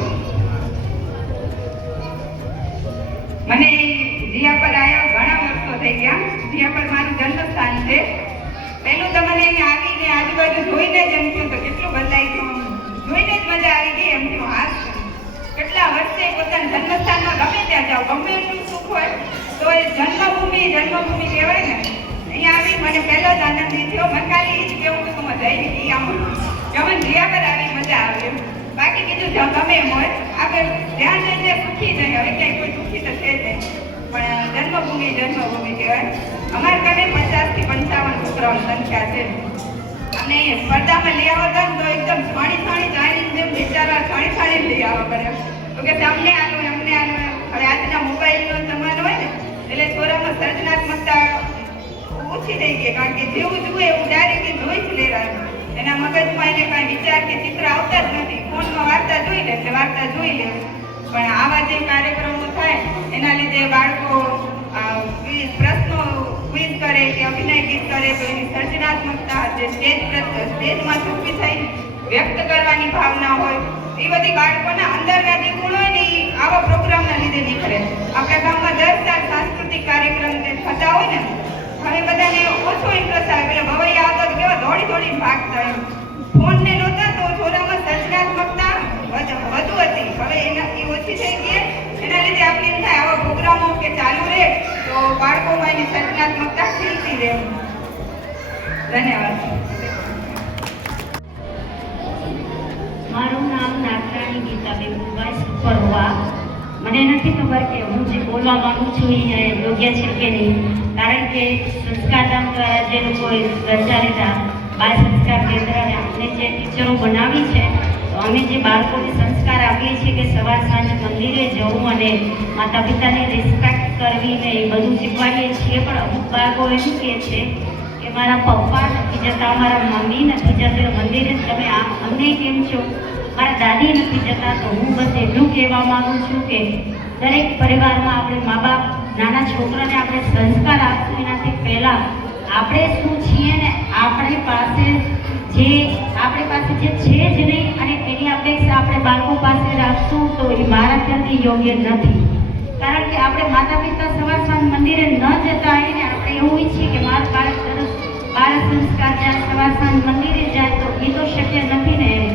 મને જીયાપર આવ્યા ઘણા વર્ષો થઈ ગયા. જીયાપર મારું જન્મસ્થાન છે. પહેલું તો મને અહીંયા આવીને આજુબાજુ જોઈને જ એમ થયું તો કેટલું બદલાઈ ગયું, જોઈને જ મજા આવી ગઈ. એમ થયું હાથ કેટલા વર્ષે પોતાના જન્મસ્થાનમાં ગમે ત્યાં જાઓ, ગમે એટલું સુખ હોય તો એ જન્મભૂમિ કહેવાય ને. અહીંયા આવી મને પહેલો જ આનંદ થયો. મને ખાલી એ જ કેવું હતું કે જઈ ગઈ આમ ગમે જીયાપર આવી મજા આવે. બાકી બીજું ગમે એમ હોય આપણે ધ્યાન દઈને સુખી જાય. હવે ક્યાંય કોઈ સુખી તો છે જ નહીં, પણ જન્મભૂમિ કહેવાય. અમારે ઘરે 50 થી 55 છોકરાઓની સંખ્યા છે. અને સ્પર્ધામાં લઈ આવતા તો એકદમ છાણી જાણીને જેમ બિચારા છાણી લઈ આવવા પડે. તો કે અમને આનું હવે આજના મોબાઈલનો જમાનો હોય ને એટલે છોરામાં સર્જનાત્મકતા ઓછી થઈ ગઈ. કારણ કે જેવું જુએ એવું ડાયરેક્ટ જોઈ જ લેવાનું. એના મગજમાં એને કાંઈ વિચાર કે ચિત્ર આવતા જ નથી. ફોનમાં વાર્તા જોઈ લે એટલે વાર્તા જોઈ લે. પણ આવા જે કાર્યક્રમો થાય એના લીધે બાળકો પ્રશ્નો ક્વિઝ કરે કે અભિનય ગીત કરે તો એની સર્જનાત્મકતા જે સ્ટેજમાં ઊભી થઈ વ્યક્ત કરવાની ભાવના હોય એ બધી બાળકોના અંદરના જે ગુણ હોય ને એ આવા પ્રોગ્રામના લીધે નીકળે. આપણા ગામમાં દર સાલ સાંસ્કૃતિક કાર્યક્રમ જે થતા હોય ને હવે બધાને ઓછો ઇન્ટરેસ્ટ આવે. પેલા ભવૈયા આવતા તો કેવા દોડી ભાગતા એમ ફોનને નહોતા તો છોરામાં સર્જનાત્મકતા વધુ હતી. હવે એ ઓછી થઈ ગઈ. એના લીધે આપણે એમ થાય આવા પ્રોગ્રામો કે ચાલુ રહે તો બાળકોમાં એની સર્જનાત્મકતા ખીલતી રહે. ધન્યવાદ. મારું નામ નાગરાણી ગીતાબેન પરવા. મને નથી ખબર કે હું જે બોલવા માંગુ છું એ યોગ્ય છે કે નહીં, કારણ કે સંસ્કારધામ દ્વારા જે લોકોએ સંચાલિત બાળ સંસ્કાર કેન્દ્ર અને અમને જે ટીચરો બનાવી છે, તો અમે જે બાળકોને સંસ્કાર આપીએ છીએ કે સવાર સાંજ મંદિરે જવું અને માતા પિતાની રિસ્પેક્ટ કરવી ને એ બધું શીખવાડીએ છીએ. પણ અમુક બાળકો એમ કહે છે કે મારા પપ્પા નથી જતા, મારા મમ્મી નથી જતા મંદિરે, તમે અમને કેમ છો, મારા દાદી નથી જતા. તો હું બસ એટલું કહેવા માગું છું કે દરેક પરિવારમાં આપણે મા બાપ નાના છોકરાને આપણે સંસ્કાર આપશું એનાથી પહેલાં આપણે શું છીએ ને આપણી પાસે જે છે જ નહીં અને એની અપેક્ષા આપણે બાળકો પાસે રાખશું તો એ મારા ખ્યાલથી યોગ્ય નથી. કારણ કે આપણે માતા પિતા સવાર સાંજ મંદિરે ન જતા હોય ને આપણે એવું ઈચ્છીએ કે મારા બાળ સંસ્કાર જ્યાં સવાર સાંજ મંદિરે જાય, તો એ તો શક્ય નથી ને એમ.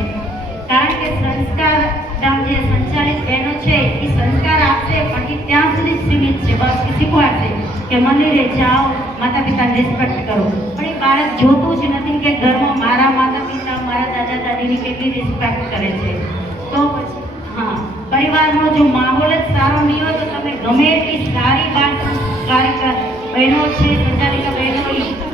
કારણ કે સંસ્કાર ધામ જે સંચાલિત બહેનો છે એ સંસ્કાર આપશે પણ એ ત્યાં સુધી સીમિત છે, બસ એ શીખવાડશે કે મંદિરે જાઓ, માતા પિતાને રિસ્પેક્ટ કરો. પણ એ બાળક જોતું જ નથી કે ઘરમાં મારા માતા પિતા મારા દાદા દાદીની કેટલી રિસ્પેક્ટ કરે છે. તો હા, પરિવારનો જો માહોલ જ સારો નહીં હોય તો તમે ગમે એટલી સારી બાળ સંસ્કારિકા બહેનો છે, સંચાલિકા બહેનો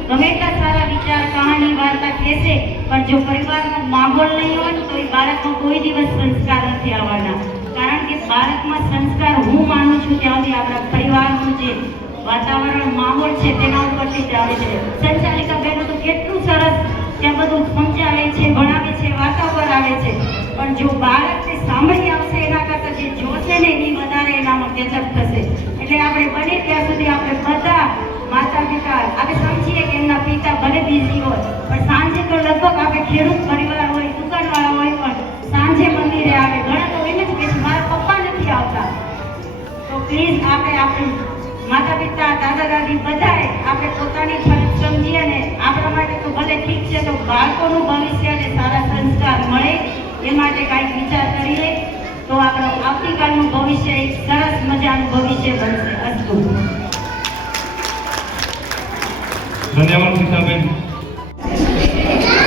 ગમે એટલા સારા વિચાર કહાની વાર્તા કહેશે, પણ જો પરિવારનો માહોલ નહીં હોય તો એ બાળકમાં કોઈ દિવસ સંસ્કાર નથી આવવાના. કારણ કે બાળકમાં સંસ્કાર હું માનું છું ત્યાં સુધી આપણા પરિવારનું જે વાતાવરણ માહોલ છે તેના ઉપરથી જ આવે છે. સંચાલિકા બહેનો તો કેટલું સરસ ત્યાં બધું સમજાવે છે, ભણાવે છે, વાર્તા પર આવે છે, પણ જો બાળકને સાંભળી આવશે એના કરતાં જે જોશે ને એ વધારે એનામાં કેચઅપ થશે. એટલે આપણે બને ત્યાં સુધી આપણે બધા માતા પિતા આપણે સમજીએ કે એમના પિતા ભલે બિઝી હોય પણ સાંજે તો લગભગ આપણે ખેડૂત પરિવાર હોય, દુકાનવાળા હોય, પણ સાંજે મંદિરે આવે. ઘણા તો એમ જ કહે છે મારા પપ્પા નથી આવતા. તો પ્લીઝ આપણે માતા પિતા દાદા દાદી બધાએ આપણે પોતાની ફરજ સમજીએ અને આપણા માટે તો ભલે ઠીક છે, તો બાળકોનું ભવિષ્ય અને સારા સંસ્કાર મળે એ માટે કાંઈક વિચાર કરીએ તો આપણું આવતીકાલનું ભવિષ્ય એક સરસ મજાનું ભવિષ્ય બનશે. અસ્તુ. ધન્યવાદ સીતાબેન.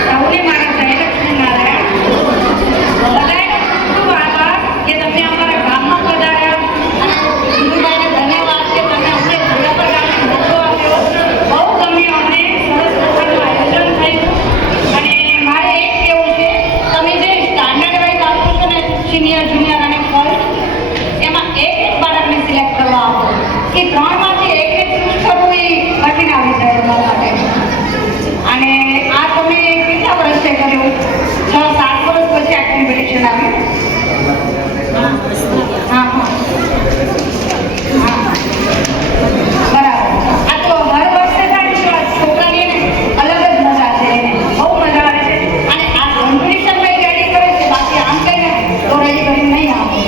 સૌને મારા જયલક્ષ્મી નારાયણ. બધાને ખૂબ આભાર કે તમે અમારા ગામમાં પધાર્યા. ધીરુભાઈને ધન્યવાદ કે તમે અમને ઘોડાપર ગામને મોકો આપ્યો. બહુ ગમ્યું અમને, સરસ પ્રકારનું આયોજન થયું. અને મારે એક કહેવું છે, તમે જે સ્ટાન્ડર્ડ વાઇઝ આપો છો ને સિનિયર જુનિયર અને ફર્સ્ટ, એમાં એક બાળકને સિલેક્ટ કરવા આપો કે 3 માંથી એકને ચૂઝ કરવું એ કઠિન આવી જાય એના માટે. અને આ તમે કેટલા વર્ષે કર્યું? 6-7 વર્ષ પછી આટલી ઇન્વિટેશન આવ્યું. હા હા હા બરાબર. આ તો હર વર્ષે થાય છે. આ છોકરાની એને અલગ જ મજા છે, એને બહુ મજા આવે છે. અને આ કોમ્પિટિશનમાં રેડી કરે છે, બાકી આમ કહીને તો રેડી કરીને નહીં આવે.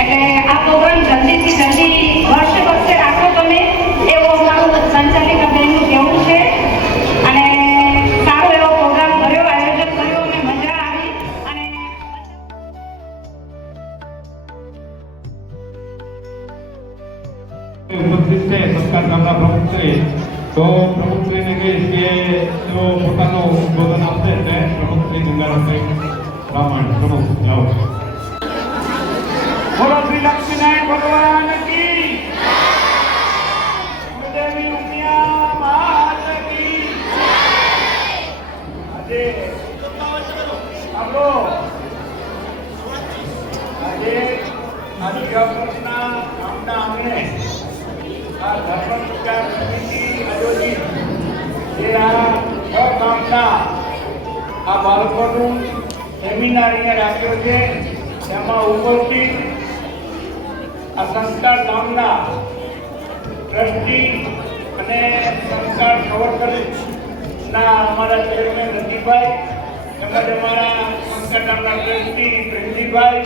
એટલે આ પ્રોગ્રામ જલ્દીથી જલ્દી વર્ષે રાખો તમે, એવું અમારું સંચાલિકા બહેનનું કહેવું છે. અને સારો એવો પ્રોગ્રામ કર્યો, આયોજન કર્યું અને મજા આવી. અને ઉપસ્થિત છે સંસ્કાર ગામના પ્રમુખશ્રી, તો પ્રમુખશ્રીને કહીશ કે તેઓ પોતાનું ઉદ્બોધન આપશે. એટલે પ્રમુખશ્રી ગંગારામભાઈ બ્રાહ્મણ પ્રમુખ જાઓ. બોલો શ્રી લક્ષ્મીનારાયણ ભગવાન કી દેવી ઉમિયા માત કી. આજે આપણો આદિવાસીના ગામના આંગણે આ ધર્મ પ્રચાર સમિતિ આયોજિત જે આ 6 ગામના આ બાળકોનું સેમિનાર અહીંયા રાખ્યો છે, તેમાં ઉપસ્થિત આ સંસ્કાર ગામના ટ્રસ્ટી અને સંસ્કાર સંવર્ધનના અમારા ચેરમેન રતિભાઈ, તેમજ અમારા સંસ્કાર ગામના ટ્રસ્ટી પ્રેમજીભાઈ,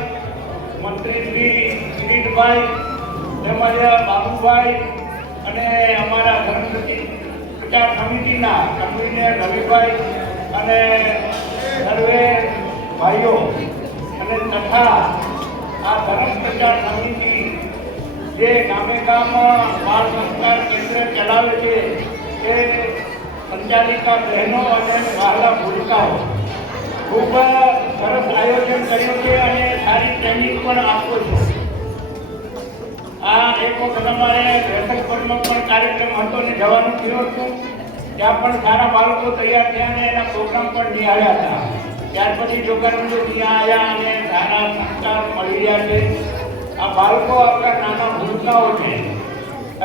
મંત્રી શ્રી કિરીટભાઈ, તેમજ બાબુભાઈ અને અમારા ધર્મ પ્રચાર સમિતિના કન્વીનર રવિભાઈ અને સર્વે ભાઈઓ અને તથા આ ધર્મ પ્રચાર સમિતિ જે ગામે ગામ બાળ સંસ્કાર કેન્દ્ર ચલાવે છે તે સંચાલિકા બહેનો અને વહાલા ભૂલકાઓ ખૂબ સરસ આયોજન કર્યું છે અને સારી ટ્રેનિંગ પણ આપો છો. આ એક વખત અમારે વેસલપુરમાં પણ કાર્યક્રમ હતો ને જવાનું થયું હતું. ત્યાં પણ સારા બાળકો તૈયાર થયા અને એના પ્રોગ્રામ પણ નિહાળ્યા હતા. ત્યાર પછી જોગાનંદ ત્યાં આવ્યા અને સારા સંસ્કાર મળી રહ્યા છે. આ બાળકો આપણા નાના ભૂલકાઓ છે.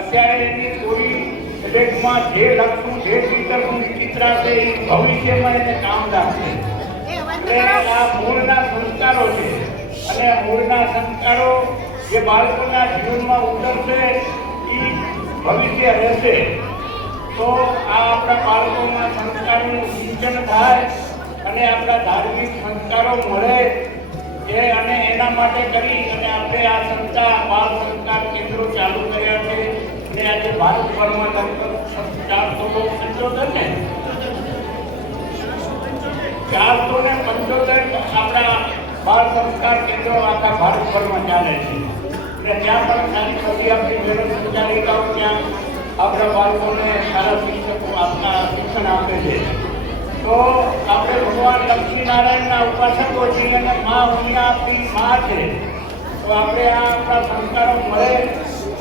અત્યારે એની થોડી વિવેકમાં જે લખવું જે ચિત્રનું ચિત્રાશે એ ભવિષ્યમાં એને કામ લાગશે. એટલે આ મૂળના સંસ્કારો છે અને મૂળના સંસ્કારો જે બાળકોના જીવનમાં ઉતરશે એ ભવિષ્ય રહેશે. તો આ આપણા બાળકોના સંસ્કારોનું સિંચન થાય અને આપણા ધાર્મિક સંસ્કારો મળે એ અને એના માટે કરી અને આપણે આ સંસ્થા બાળ સંસ્કાર કેન્દ્રો ચાલુ કર્યા છે. અને આજે ભારતભરમાં લગભગ 475 ને 475 આપણા બાળ સંસ્કાર કેન્દ્રો આખા ભારતભરમાં ચાલે છે. અને ત્યાં પણ નાની મોટી આપણી બહેનો સંચાલિકાઓ ત્યાં આપણા બાળકોને સારા શિક્ષકો શિક્ષણ આપે છે. તો આપણે ભગવાન લક્ષ્મીનારાયણના ઉપાસકો છીએ અને મા ઉમિયા આપણી મા છે. તો આપણે આ આપણા સંસ્કારો મળે,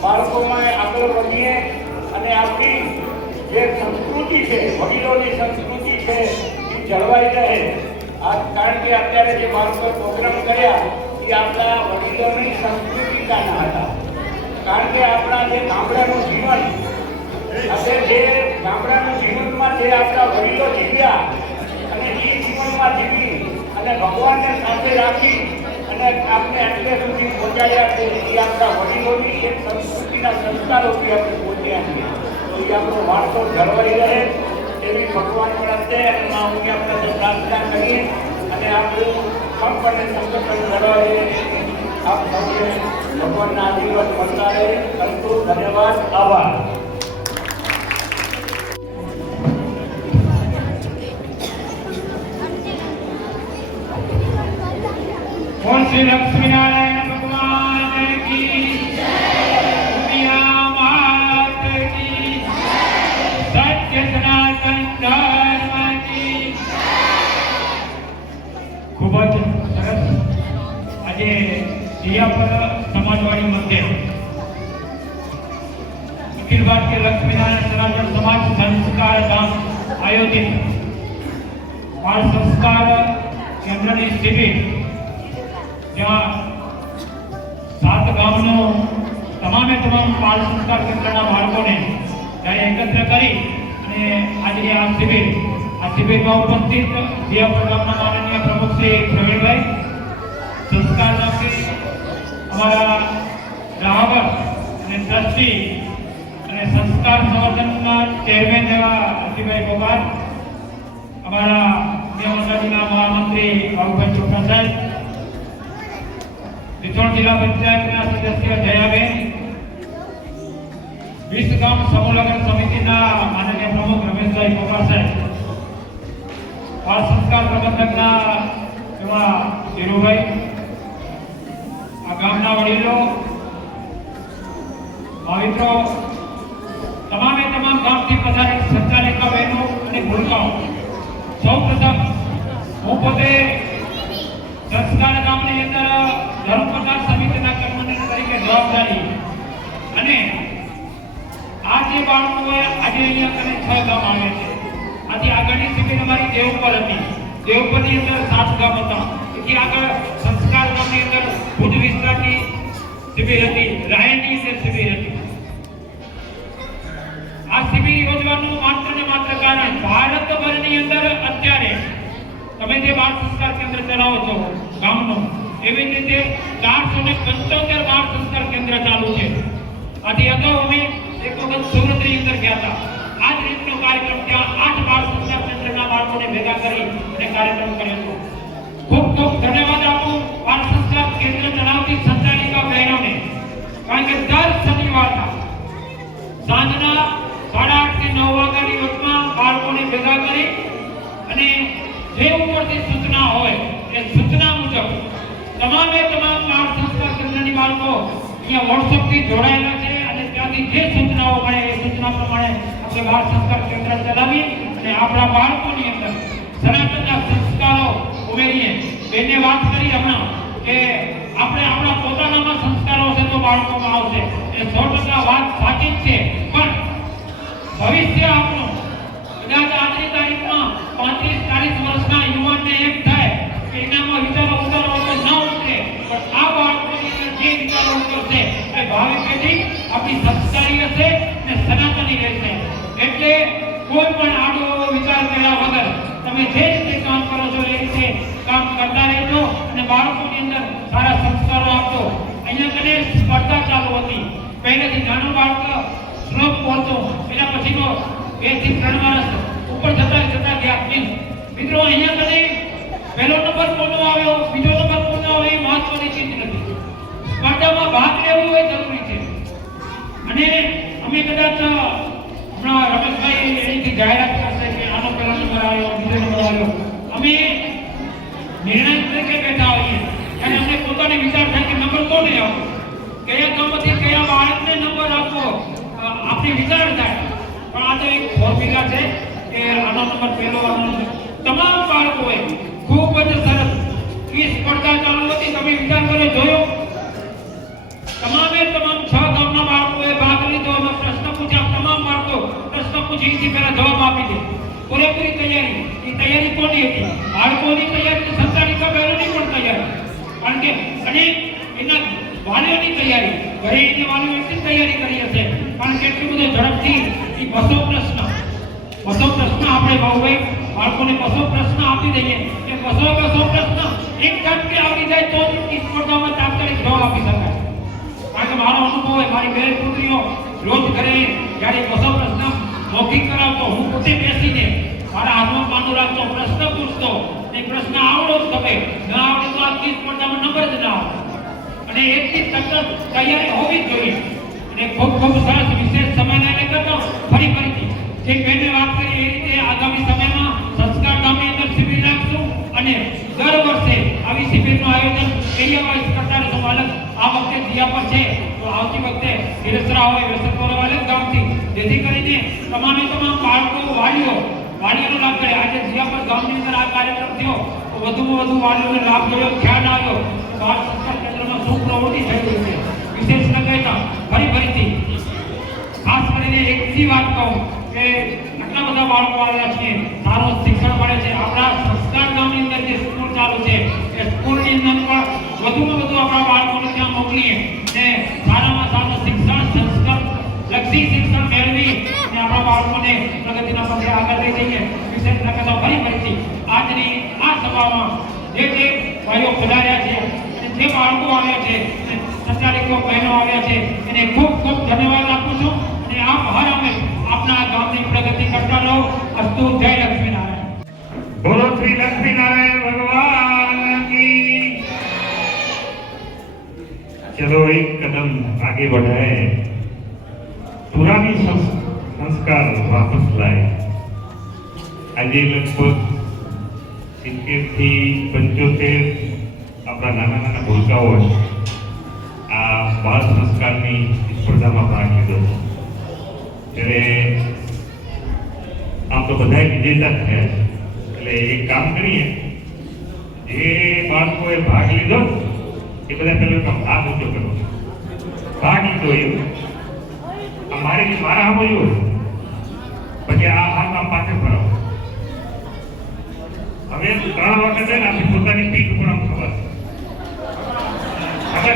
બાળકોમાં આગળ વધીએ અને આપણી જે સંસ્કૃતિ છે, વડીલોની સંસ્કૃતિ છે એ જળવાઈ રહે. કારણ કે અત્યારે જે બાળકોએ પ્રોગ્રામ કર્યા એ આપણા વડીલોની સંસ્કૃતિકાના હતા. કારણ કે આપણા જે ગામડાનું જીવન આજે જે ગામડાના જીવનમાં જે આપણા વડીલો જીવ્યા અને એ જીવનમાં જીવી અને ભગવાનને સાથે રાખી અને આપણે આટલે સુધી પહોંચાડ્યા છે એ આપણા વડીલોની એક સંસ્કૃતિના સંસ્કારોથી આપણે પહોંચ્યા છીએ. તો એ આપણો વારસો જળવાઈ રહે એવી ભગવાન પ્રત્યે અને મા હું આપણે પ્રાર્થના કરીએ અને આપણું સંપન્ન સંગઠન જળવાઈ રહે. આપ સૌને ભગવાનના આશીર્વાદ મળતા રહે. અસ્તુ ધન્યવાદ, આભાર. बोल श्री लक्ष्मीनारायण भगवान की दुनिया मात की सत्य सनातन धर्म की खूब જ સરસ. આજે દિયાપર સમાજવાડી મધ્ય અખિલ ભારતીય લક્ષ્મીનારાયણ સનાતન સમાજ સંસ્કાર ધામ આયોજિત બાળ સંસ્કાર કેન્દ્રની શિબિર જ્યાં 7 ગામનો તમામે તમામ બાળ સંસ્કાર કેન્દ્રના બાળકોને જ્યારે એકત્ર કરી અને આજે આ શિબિરમાં ઉપસ્થિત દિયાપર ગામના માનનીય પ્રમુખ શ્રી પ્રવીણભાઈ, સંસ્કાર મંત્રી અમારા રાહબર અને ટ્રસ્ટી અને સંસ્કાર સંવર્ધનના ચેરમેન એવા અતિભાઈ ગોપાલ, અમારા દેવનગરના મહામંત્રી બાબુભાઈ ચોકરા સાહેબ, વિછોડ જિલ્લા પંચાયતના સદસ્ય જયાબેન, 20 ગામ સમૂહ લગ્ન સમિતિના માનનીય પ્રમુખ રમેશભાઈ કોકરા સાહેબ, બાળ સંસ્કાર પ્રબંધકના એવા ધીરુભાઈ, આ ગામના વડીલો, ભાવિત્રો, તમામે તમામ ગામથી પધારેલ સંચાલિકા બહેનો અને ભૂલકાઓ, સૌપ્રથમ હું પોતે સંસ્કાર ગામની અંદર ધર્મ પ્રચાર સમિતિના કર્મચારી તરીકે જવાબદારી અને આ જે બાળકો આજે અહીંયા કને 6 ગામ આવે છે. આથી આગળની શિબિર અમારી દેવપર હતી. દેવપરની અંદર 7 ગામ હતા. એથી આગળ સંસ્કાર ગામની અંદર ભુજ વિસ્તારની શિબિર હતી, રાયણની અંદર શિબિર હતી. આ શિબિર યોજવાનું માત્ર ને માત્ર કારણ ભારતભરની અંદર અત્યારે તમે જે બાળ સંસ્કાર કેન્દ્ર ચલાવો છો ગામનો, એવી રીતે 475 બાળ સંસ્કાર કેન્દ્ર ચાલુ છે. આથી અગાઉ અમે એક વખત સુરતની અંદર ગયા હતા. આ જ રીતનો કાર્યક્રમ ત્યાં 8 બાળ સંસ્કાર કેન્દ્રના બાળકોને ભેગા કરી અને કાર્યક્રમ કર્યો હતો. ખૂબ ખૂબ ધન્યવાદ આપું બાળ સંસ્કાર કેન્દ્ર ચલાવતી સંચાલિકા બહેનોને. કારણ કે દર શનિવારના સાંજના 8:30 થી 9 વાગ્યાની વચમાં બાળકોને ભેગા કરી અને જે ઉપરથી સૂચના હોય એ સૂચના મુજબ તમામે તમામ બાળ સંસ્કાર કેન્દ્રની બાળકો અહીંયા વોટ્સએપથી જોડાયેલા છે અને ત્યાંથી જે સૂચનાઓ મળે એ સૂચના પ્રમાણે આપણે બાળ સંસ્કાર કેન્દ્ર ચલાવીએ અને આપણા બાળકોની અંદર સનાતનના સંસ્કારો ઉમેરીએ. બેને વાત કરી હમણાં કે આપણે આપણા પોતાનામાં સંસ્કારો હશે તો બાળકોમાં આવશે. એ 100% વાત સાચી જ છે. પણ ભવિષ્ય આપણું કદાચ આજની તારીખમાં 35-40 વર્ષના યુવાનને એમ થાય કે એનામાં વિચારો ઉતારવા તો ન ઉતરે, પણ આ બાળકોની અંદર જે વિચારો ઉતરશે એ ભાવિ પેઢી આપણી સંસ્કારી હશે અને સનાતની રહેશે. એટલે કોઈ પણ આડો વિચાર કર્યા વગર તમે જે રીતે કામ કરો છો એ રીતે કામ કરતા રહેજો અને બાળકોની અંદર સારા સંસ્કારો આપજો. અહીંયા કને સ્પર્ધા ચાલુ હતી. પહેલેથી નાનો બાળક શ્લોક બોલતો, એના પછીનો 2 થી 3 વર્ષ ઉપર જતા ગયા. મિત્રો અહીંયા કને પહેલો નંબર કોનો આવ્યો, બીજો નંબર કોનો આવ્યો એ મહત્વની ચીજ નથી. સ્પર્ધામાં ભાગ લેવો એ જરૂરી છે. અને અમે કદાચ હમણાં રમેશભાઈ એની જાહેરાત કરશે કે આનો પહેલો નંબર આવ્યો, બીજો નંબર આવ્યો. અમે નિર્ણય તરીકે બેઠા હોઈએ અને અમને પોતાને વિચાર થાય કે નંબર કોને આપવો, કયા ગામમાંથી કયા બાળકને નંબર આપવો, આપણી વિચાર થાય. પણ આ તો એક ફોર્મ્યુલા છે કે આનો નંબર પહેલો, આનો નંબર. તમામ બાળકોએ ખૂબ જ સરસ એ સ્પર્ધા ચાલુ હતી. તમે વિચાર કરો, જોયો તમામે તમામ 6 ગામના બાળકોએ ભાગ લીધો. અમે પ્રશ્ન પૂછ્યા, તમામ બાળકો પ્રશ્ન પૂછીથી પહેલા જવાબ આપી દે. પૂરેપૂરી તૈયારી. એ તૈયારી કોની હતી? બાળકોની તૈયારી, સંચાલિકા બહેનોની પણ તૈયારી. કારણ કે અને એના વાલીઓની તૈયારી, ઘરે એને વાલીઓ એટલી તૈયારી કરી હશે. કારણ કે એટલું બધું ઝડપથી એ 200 પ્રશ્ન આપણે ભાઈ બાળકોને 200 પ્રશ્ન આપી દઈએ કે 200 પ્રશ્ન એક ઝડપથી આવડી જાય તો જ સ્પર્ધામાં તાત્કાલિક જવાબ આપી શકાય. કારણ કે મારો અનુભવ હોય, મારી બે પુત્રીઓ રોજ ઘરે જ્યારે 200 પ્રશ્ન મૌખિક કરાવતો, હું પોતે બેસીને મારા હાથમાં પાંદો રાખતો, પ્રશ્ન પૂછતો. એ પ્રશ્ન આવડો જ તમે ન આવડે તો આ સ્પર્ધામાં નંબર જ ના આવે. અને એટલી સતત તૈયારી હોવી જ જોઈએ. અને ખૂબ ખૂબ સરસ વિશેષ સમયને કરતો ફરીથી જે બેને વાત કરી એ રીતે આગામી સમયમાં સંસ્કાર ધામની અંદર શિબિર રાખશું અને દર વર્ષે આવી શિબિરનું આયોજન એરિયા વાઇઝ કરતા રહેશું. અલગ આ વખતે જીયા પર છે તો આવતી વખતે હિરસરા હોય, વેસરપુરા અલગ ગામથી, જેથી કરીને તમામ બાળકો વાલીઓનો લાભ કરે. આજે જીયા પર ગામની અંદર આ કાર્યક્રમ થયો તો વધુમાં વધુ વાલીઓને લાભ મળ્યો, ખ્યાલ આવ્યો બાળ સંસ્કાર કેન્દ્રમાં શું પ્રવૃત્તિ થઈ રહી છે. વિશેષ ન કહેતા ફરીથી ખાસ કરીને એક બીજી વાત કહું કે આટલા બધા બાળકો આવ્યા છે, સારું શિક્ષણ મળે છે. આપણા સંસ્કાર ગામની અંદર જે સ્કૂલ ચાલુ છે એ સ્કૂલની અંદર પણ વધુમાં વધુ આપણા બાળકોને ત્યાં મોકલીએ ને સારામાં સારું શિક્ષણ, સંસ્કાર લક્ષી શિક્ષણ મેળવી અને આપણા બાળકોને પ્રગતિના પથે આગળ લઈ જઈએ. વિશેષ ન કહેતા ફરીથી આજની આ સભામાં જે ભાઈઓ પધાર્યા છે અને જે બાળકો આવ્યા છે, સંચાલકો બહેનો આવ્યા છે, એને ખૂબ ખૂબ ધન્યવાદ આપું છું. અને આપ હર હંમેશ આપના ગામની પ્રગતિ કરતા રહો. અસ્તુ. જય લક્ષ્મીનારાયણ. બોલો શ્રી લક્ષ્મીનારાયણ ભગવાન की. चलो एक कदम आगे बढ़ाए, पुरानी संस्कार वापस लाए. આજે લગભગ 70 થી 75 આપણા નાના ભૂલકાઓ આ બાળ સંસ્કારની સ્પર્ધામાં ભાગ લીધો છે. ત્યારે આમ તો બધા વિજેતા થયા છે. એટલે એક કામ કરીએ, જે બાળકોએ ભાગ લીધો એ બધા પેલો હાથ ઊંચો કરો. ભાગ લીધો એવું મારા આમ જોયું, પછી આ હાથ આમ પાછળ ફરાવો. હવે 3 વખત છે ને આપણી પોતાની પીઠ ઉપર આમ ખબર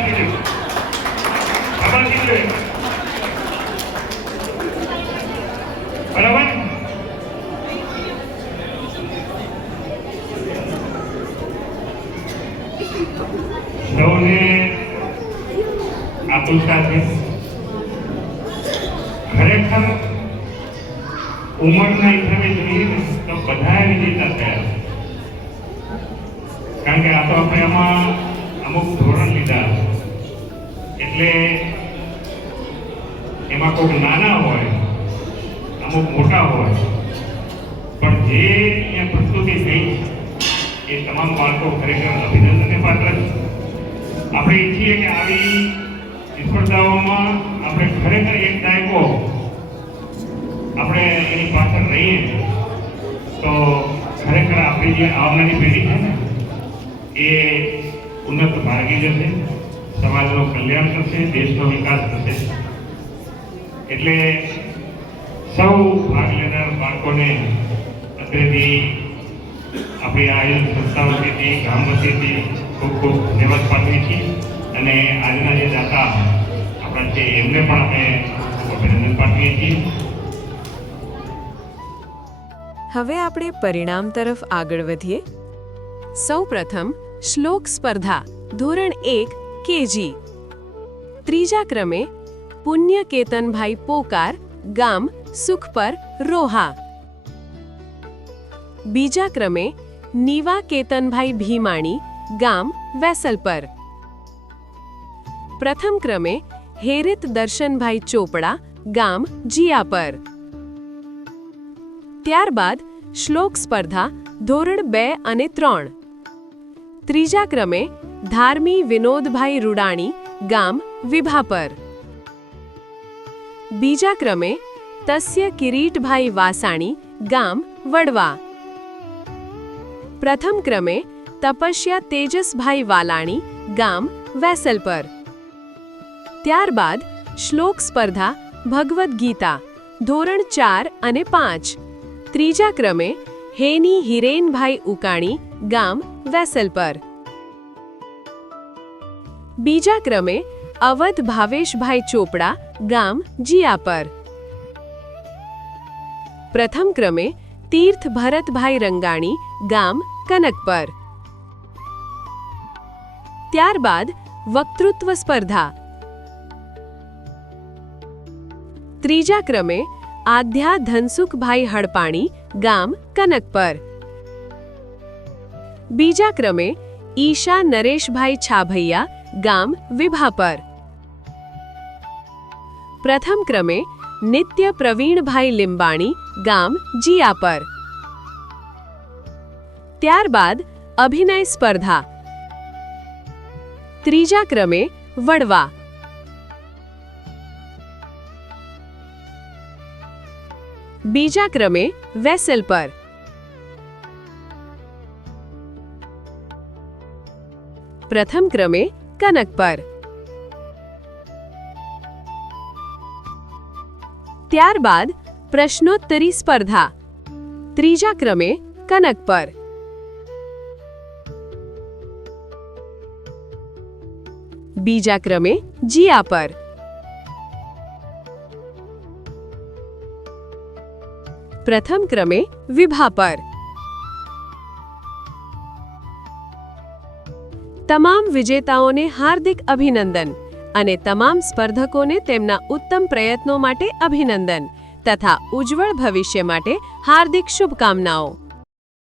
કીધું બરાબર. સૌને આતુરતા છે. ખરેખર ઉંમરના હિસાબે જોઈએ ને તો બધા વિજેતા થયા. કારણ કે આ તો આપણે આમાં અમુક ધોરણ લીધા એટલે એમાં કોઈ નાના હોય, અમુક મોટા હોય, પણ જે અહીંયા પ્રસ્તુતિ થઈ એ તમામ બાળકો ખરેખર અભિનંદનને પાત્ર છે. આપણે ઈચ્છીએ કે આવી સ્પર્ધાઓમાં આપણે ખરેખર એક દાયકો આપણે એની પાછળ રહીએ તો ખરેખર આપણી જે આવનારી પેઢી છે ને એ ઉન્નત માર્ગી જશે, સમાજનું કલ્યાણ કરશે, દેશનો વિકાસ થશે. એટલે સૌ ભાગ લેનાર બાળકોને અત્રેથી આપણી આયોજન સંસ્થા વતીથી, ગામ વતીથી ખૂબ ખૂબ ધન્યવાદ પાઠવીએ છીએ. અને આજના જે દાતા આપણા છે એમને પણ અમે અભિનંદન પાઠવીએ છીએ. હવે આપણે પરિણામ તરફ આગળ વધીએ. સૌપ્રથમ શ્લોક સ્પર્ધા ધોરણ 1 કેજી. ત્રીજા ક્રમે પુણ્ય કેતનભાઈ પોકાર, ગામ સુખપર, રોહા. બીજા ક્રમે નીવા કેતનભાઈ ભીમાણી, ગામ વેસલપર. પ્રથમ ક્રમે હેરિત દર્શનભાઈ ચોપડા, ગામ જીયાપર. ત્યારબાદ શ્લોક સ્પર્ધા ધોરણ 2 અને 3. ત્રીજા ક્રમે ધાર્મી વિનોદભાઈ રૂડાણી, ગામ વિભાપર. બીજા ક્રમે તસ્ય કિરીટભાઈ વાસાણી, ગામ વડવા. પ્રથમ ક્રમે તપસ્યા તેજસભાઈ વાલાણી, ગામ વેસલપર. ત્યારબાદ શ્લોક સ્પર્ધા ભગવદ્ ગીતા ધોરણ 4 અને 5. ત્રીજા ક્રમે હેની હિરેનભાઈ ઉકાણી, ગામ વેસલપર. બીજા ક્રમે અવધ ભાવેશભાઈ ચોપડા, ગામ જીયાપર. પ્રથમ ક્રમે તીર્થ ભરતભાઈ રંગાણી, ગામ કનકપર. ત્યારબાદ વક્તૃત્વ સ્પર્ધા. ત્રીજા ક્રમે આધ્યા ધનસુખભાઈ હડપાણી, ગામ કનકપર. બીજા ક્રમે ઈશા નરેશભાઈ છાભૈયા, ગામ વિભાપર. પ્રથમ ક્રમે નિત્ય પ્રવીણભાઈ લિંબાણી, ગામ જીયાપર. ત્યારબાદ અભિનય સ્પર્ધા. ત્રીજા ક્રમે વડવા. બીજા ક્રમે વેસલપર. પ્રથમ ક્રમે કનકપર. ત્યારબાદ પ્રશ્નોત્તરી સ્પર્ધા. ત્રીજા ક્રમે કનકપર. બીજા ક્રમે જીયાપર. પ્રથમ ક્રમે વિભાપર. તમામ વિજેતાઓને હાર્દિક અભિનંદન અને તમામ સ્પર્ધકોને તેમના ઉત્તમ પ્રયત્નો માટે અભિનંદન તથા ઉજ્જવળ ભવિષ્ય માટે હાર્દિક શુભકામનાઓ.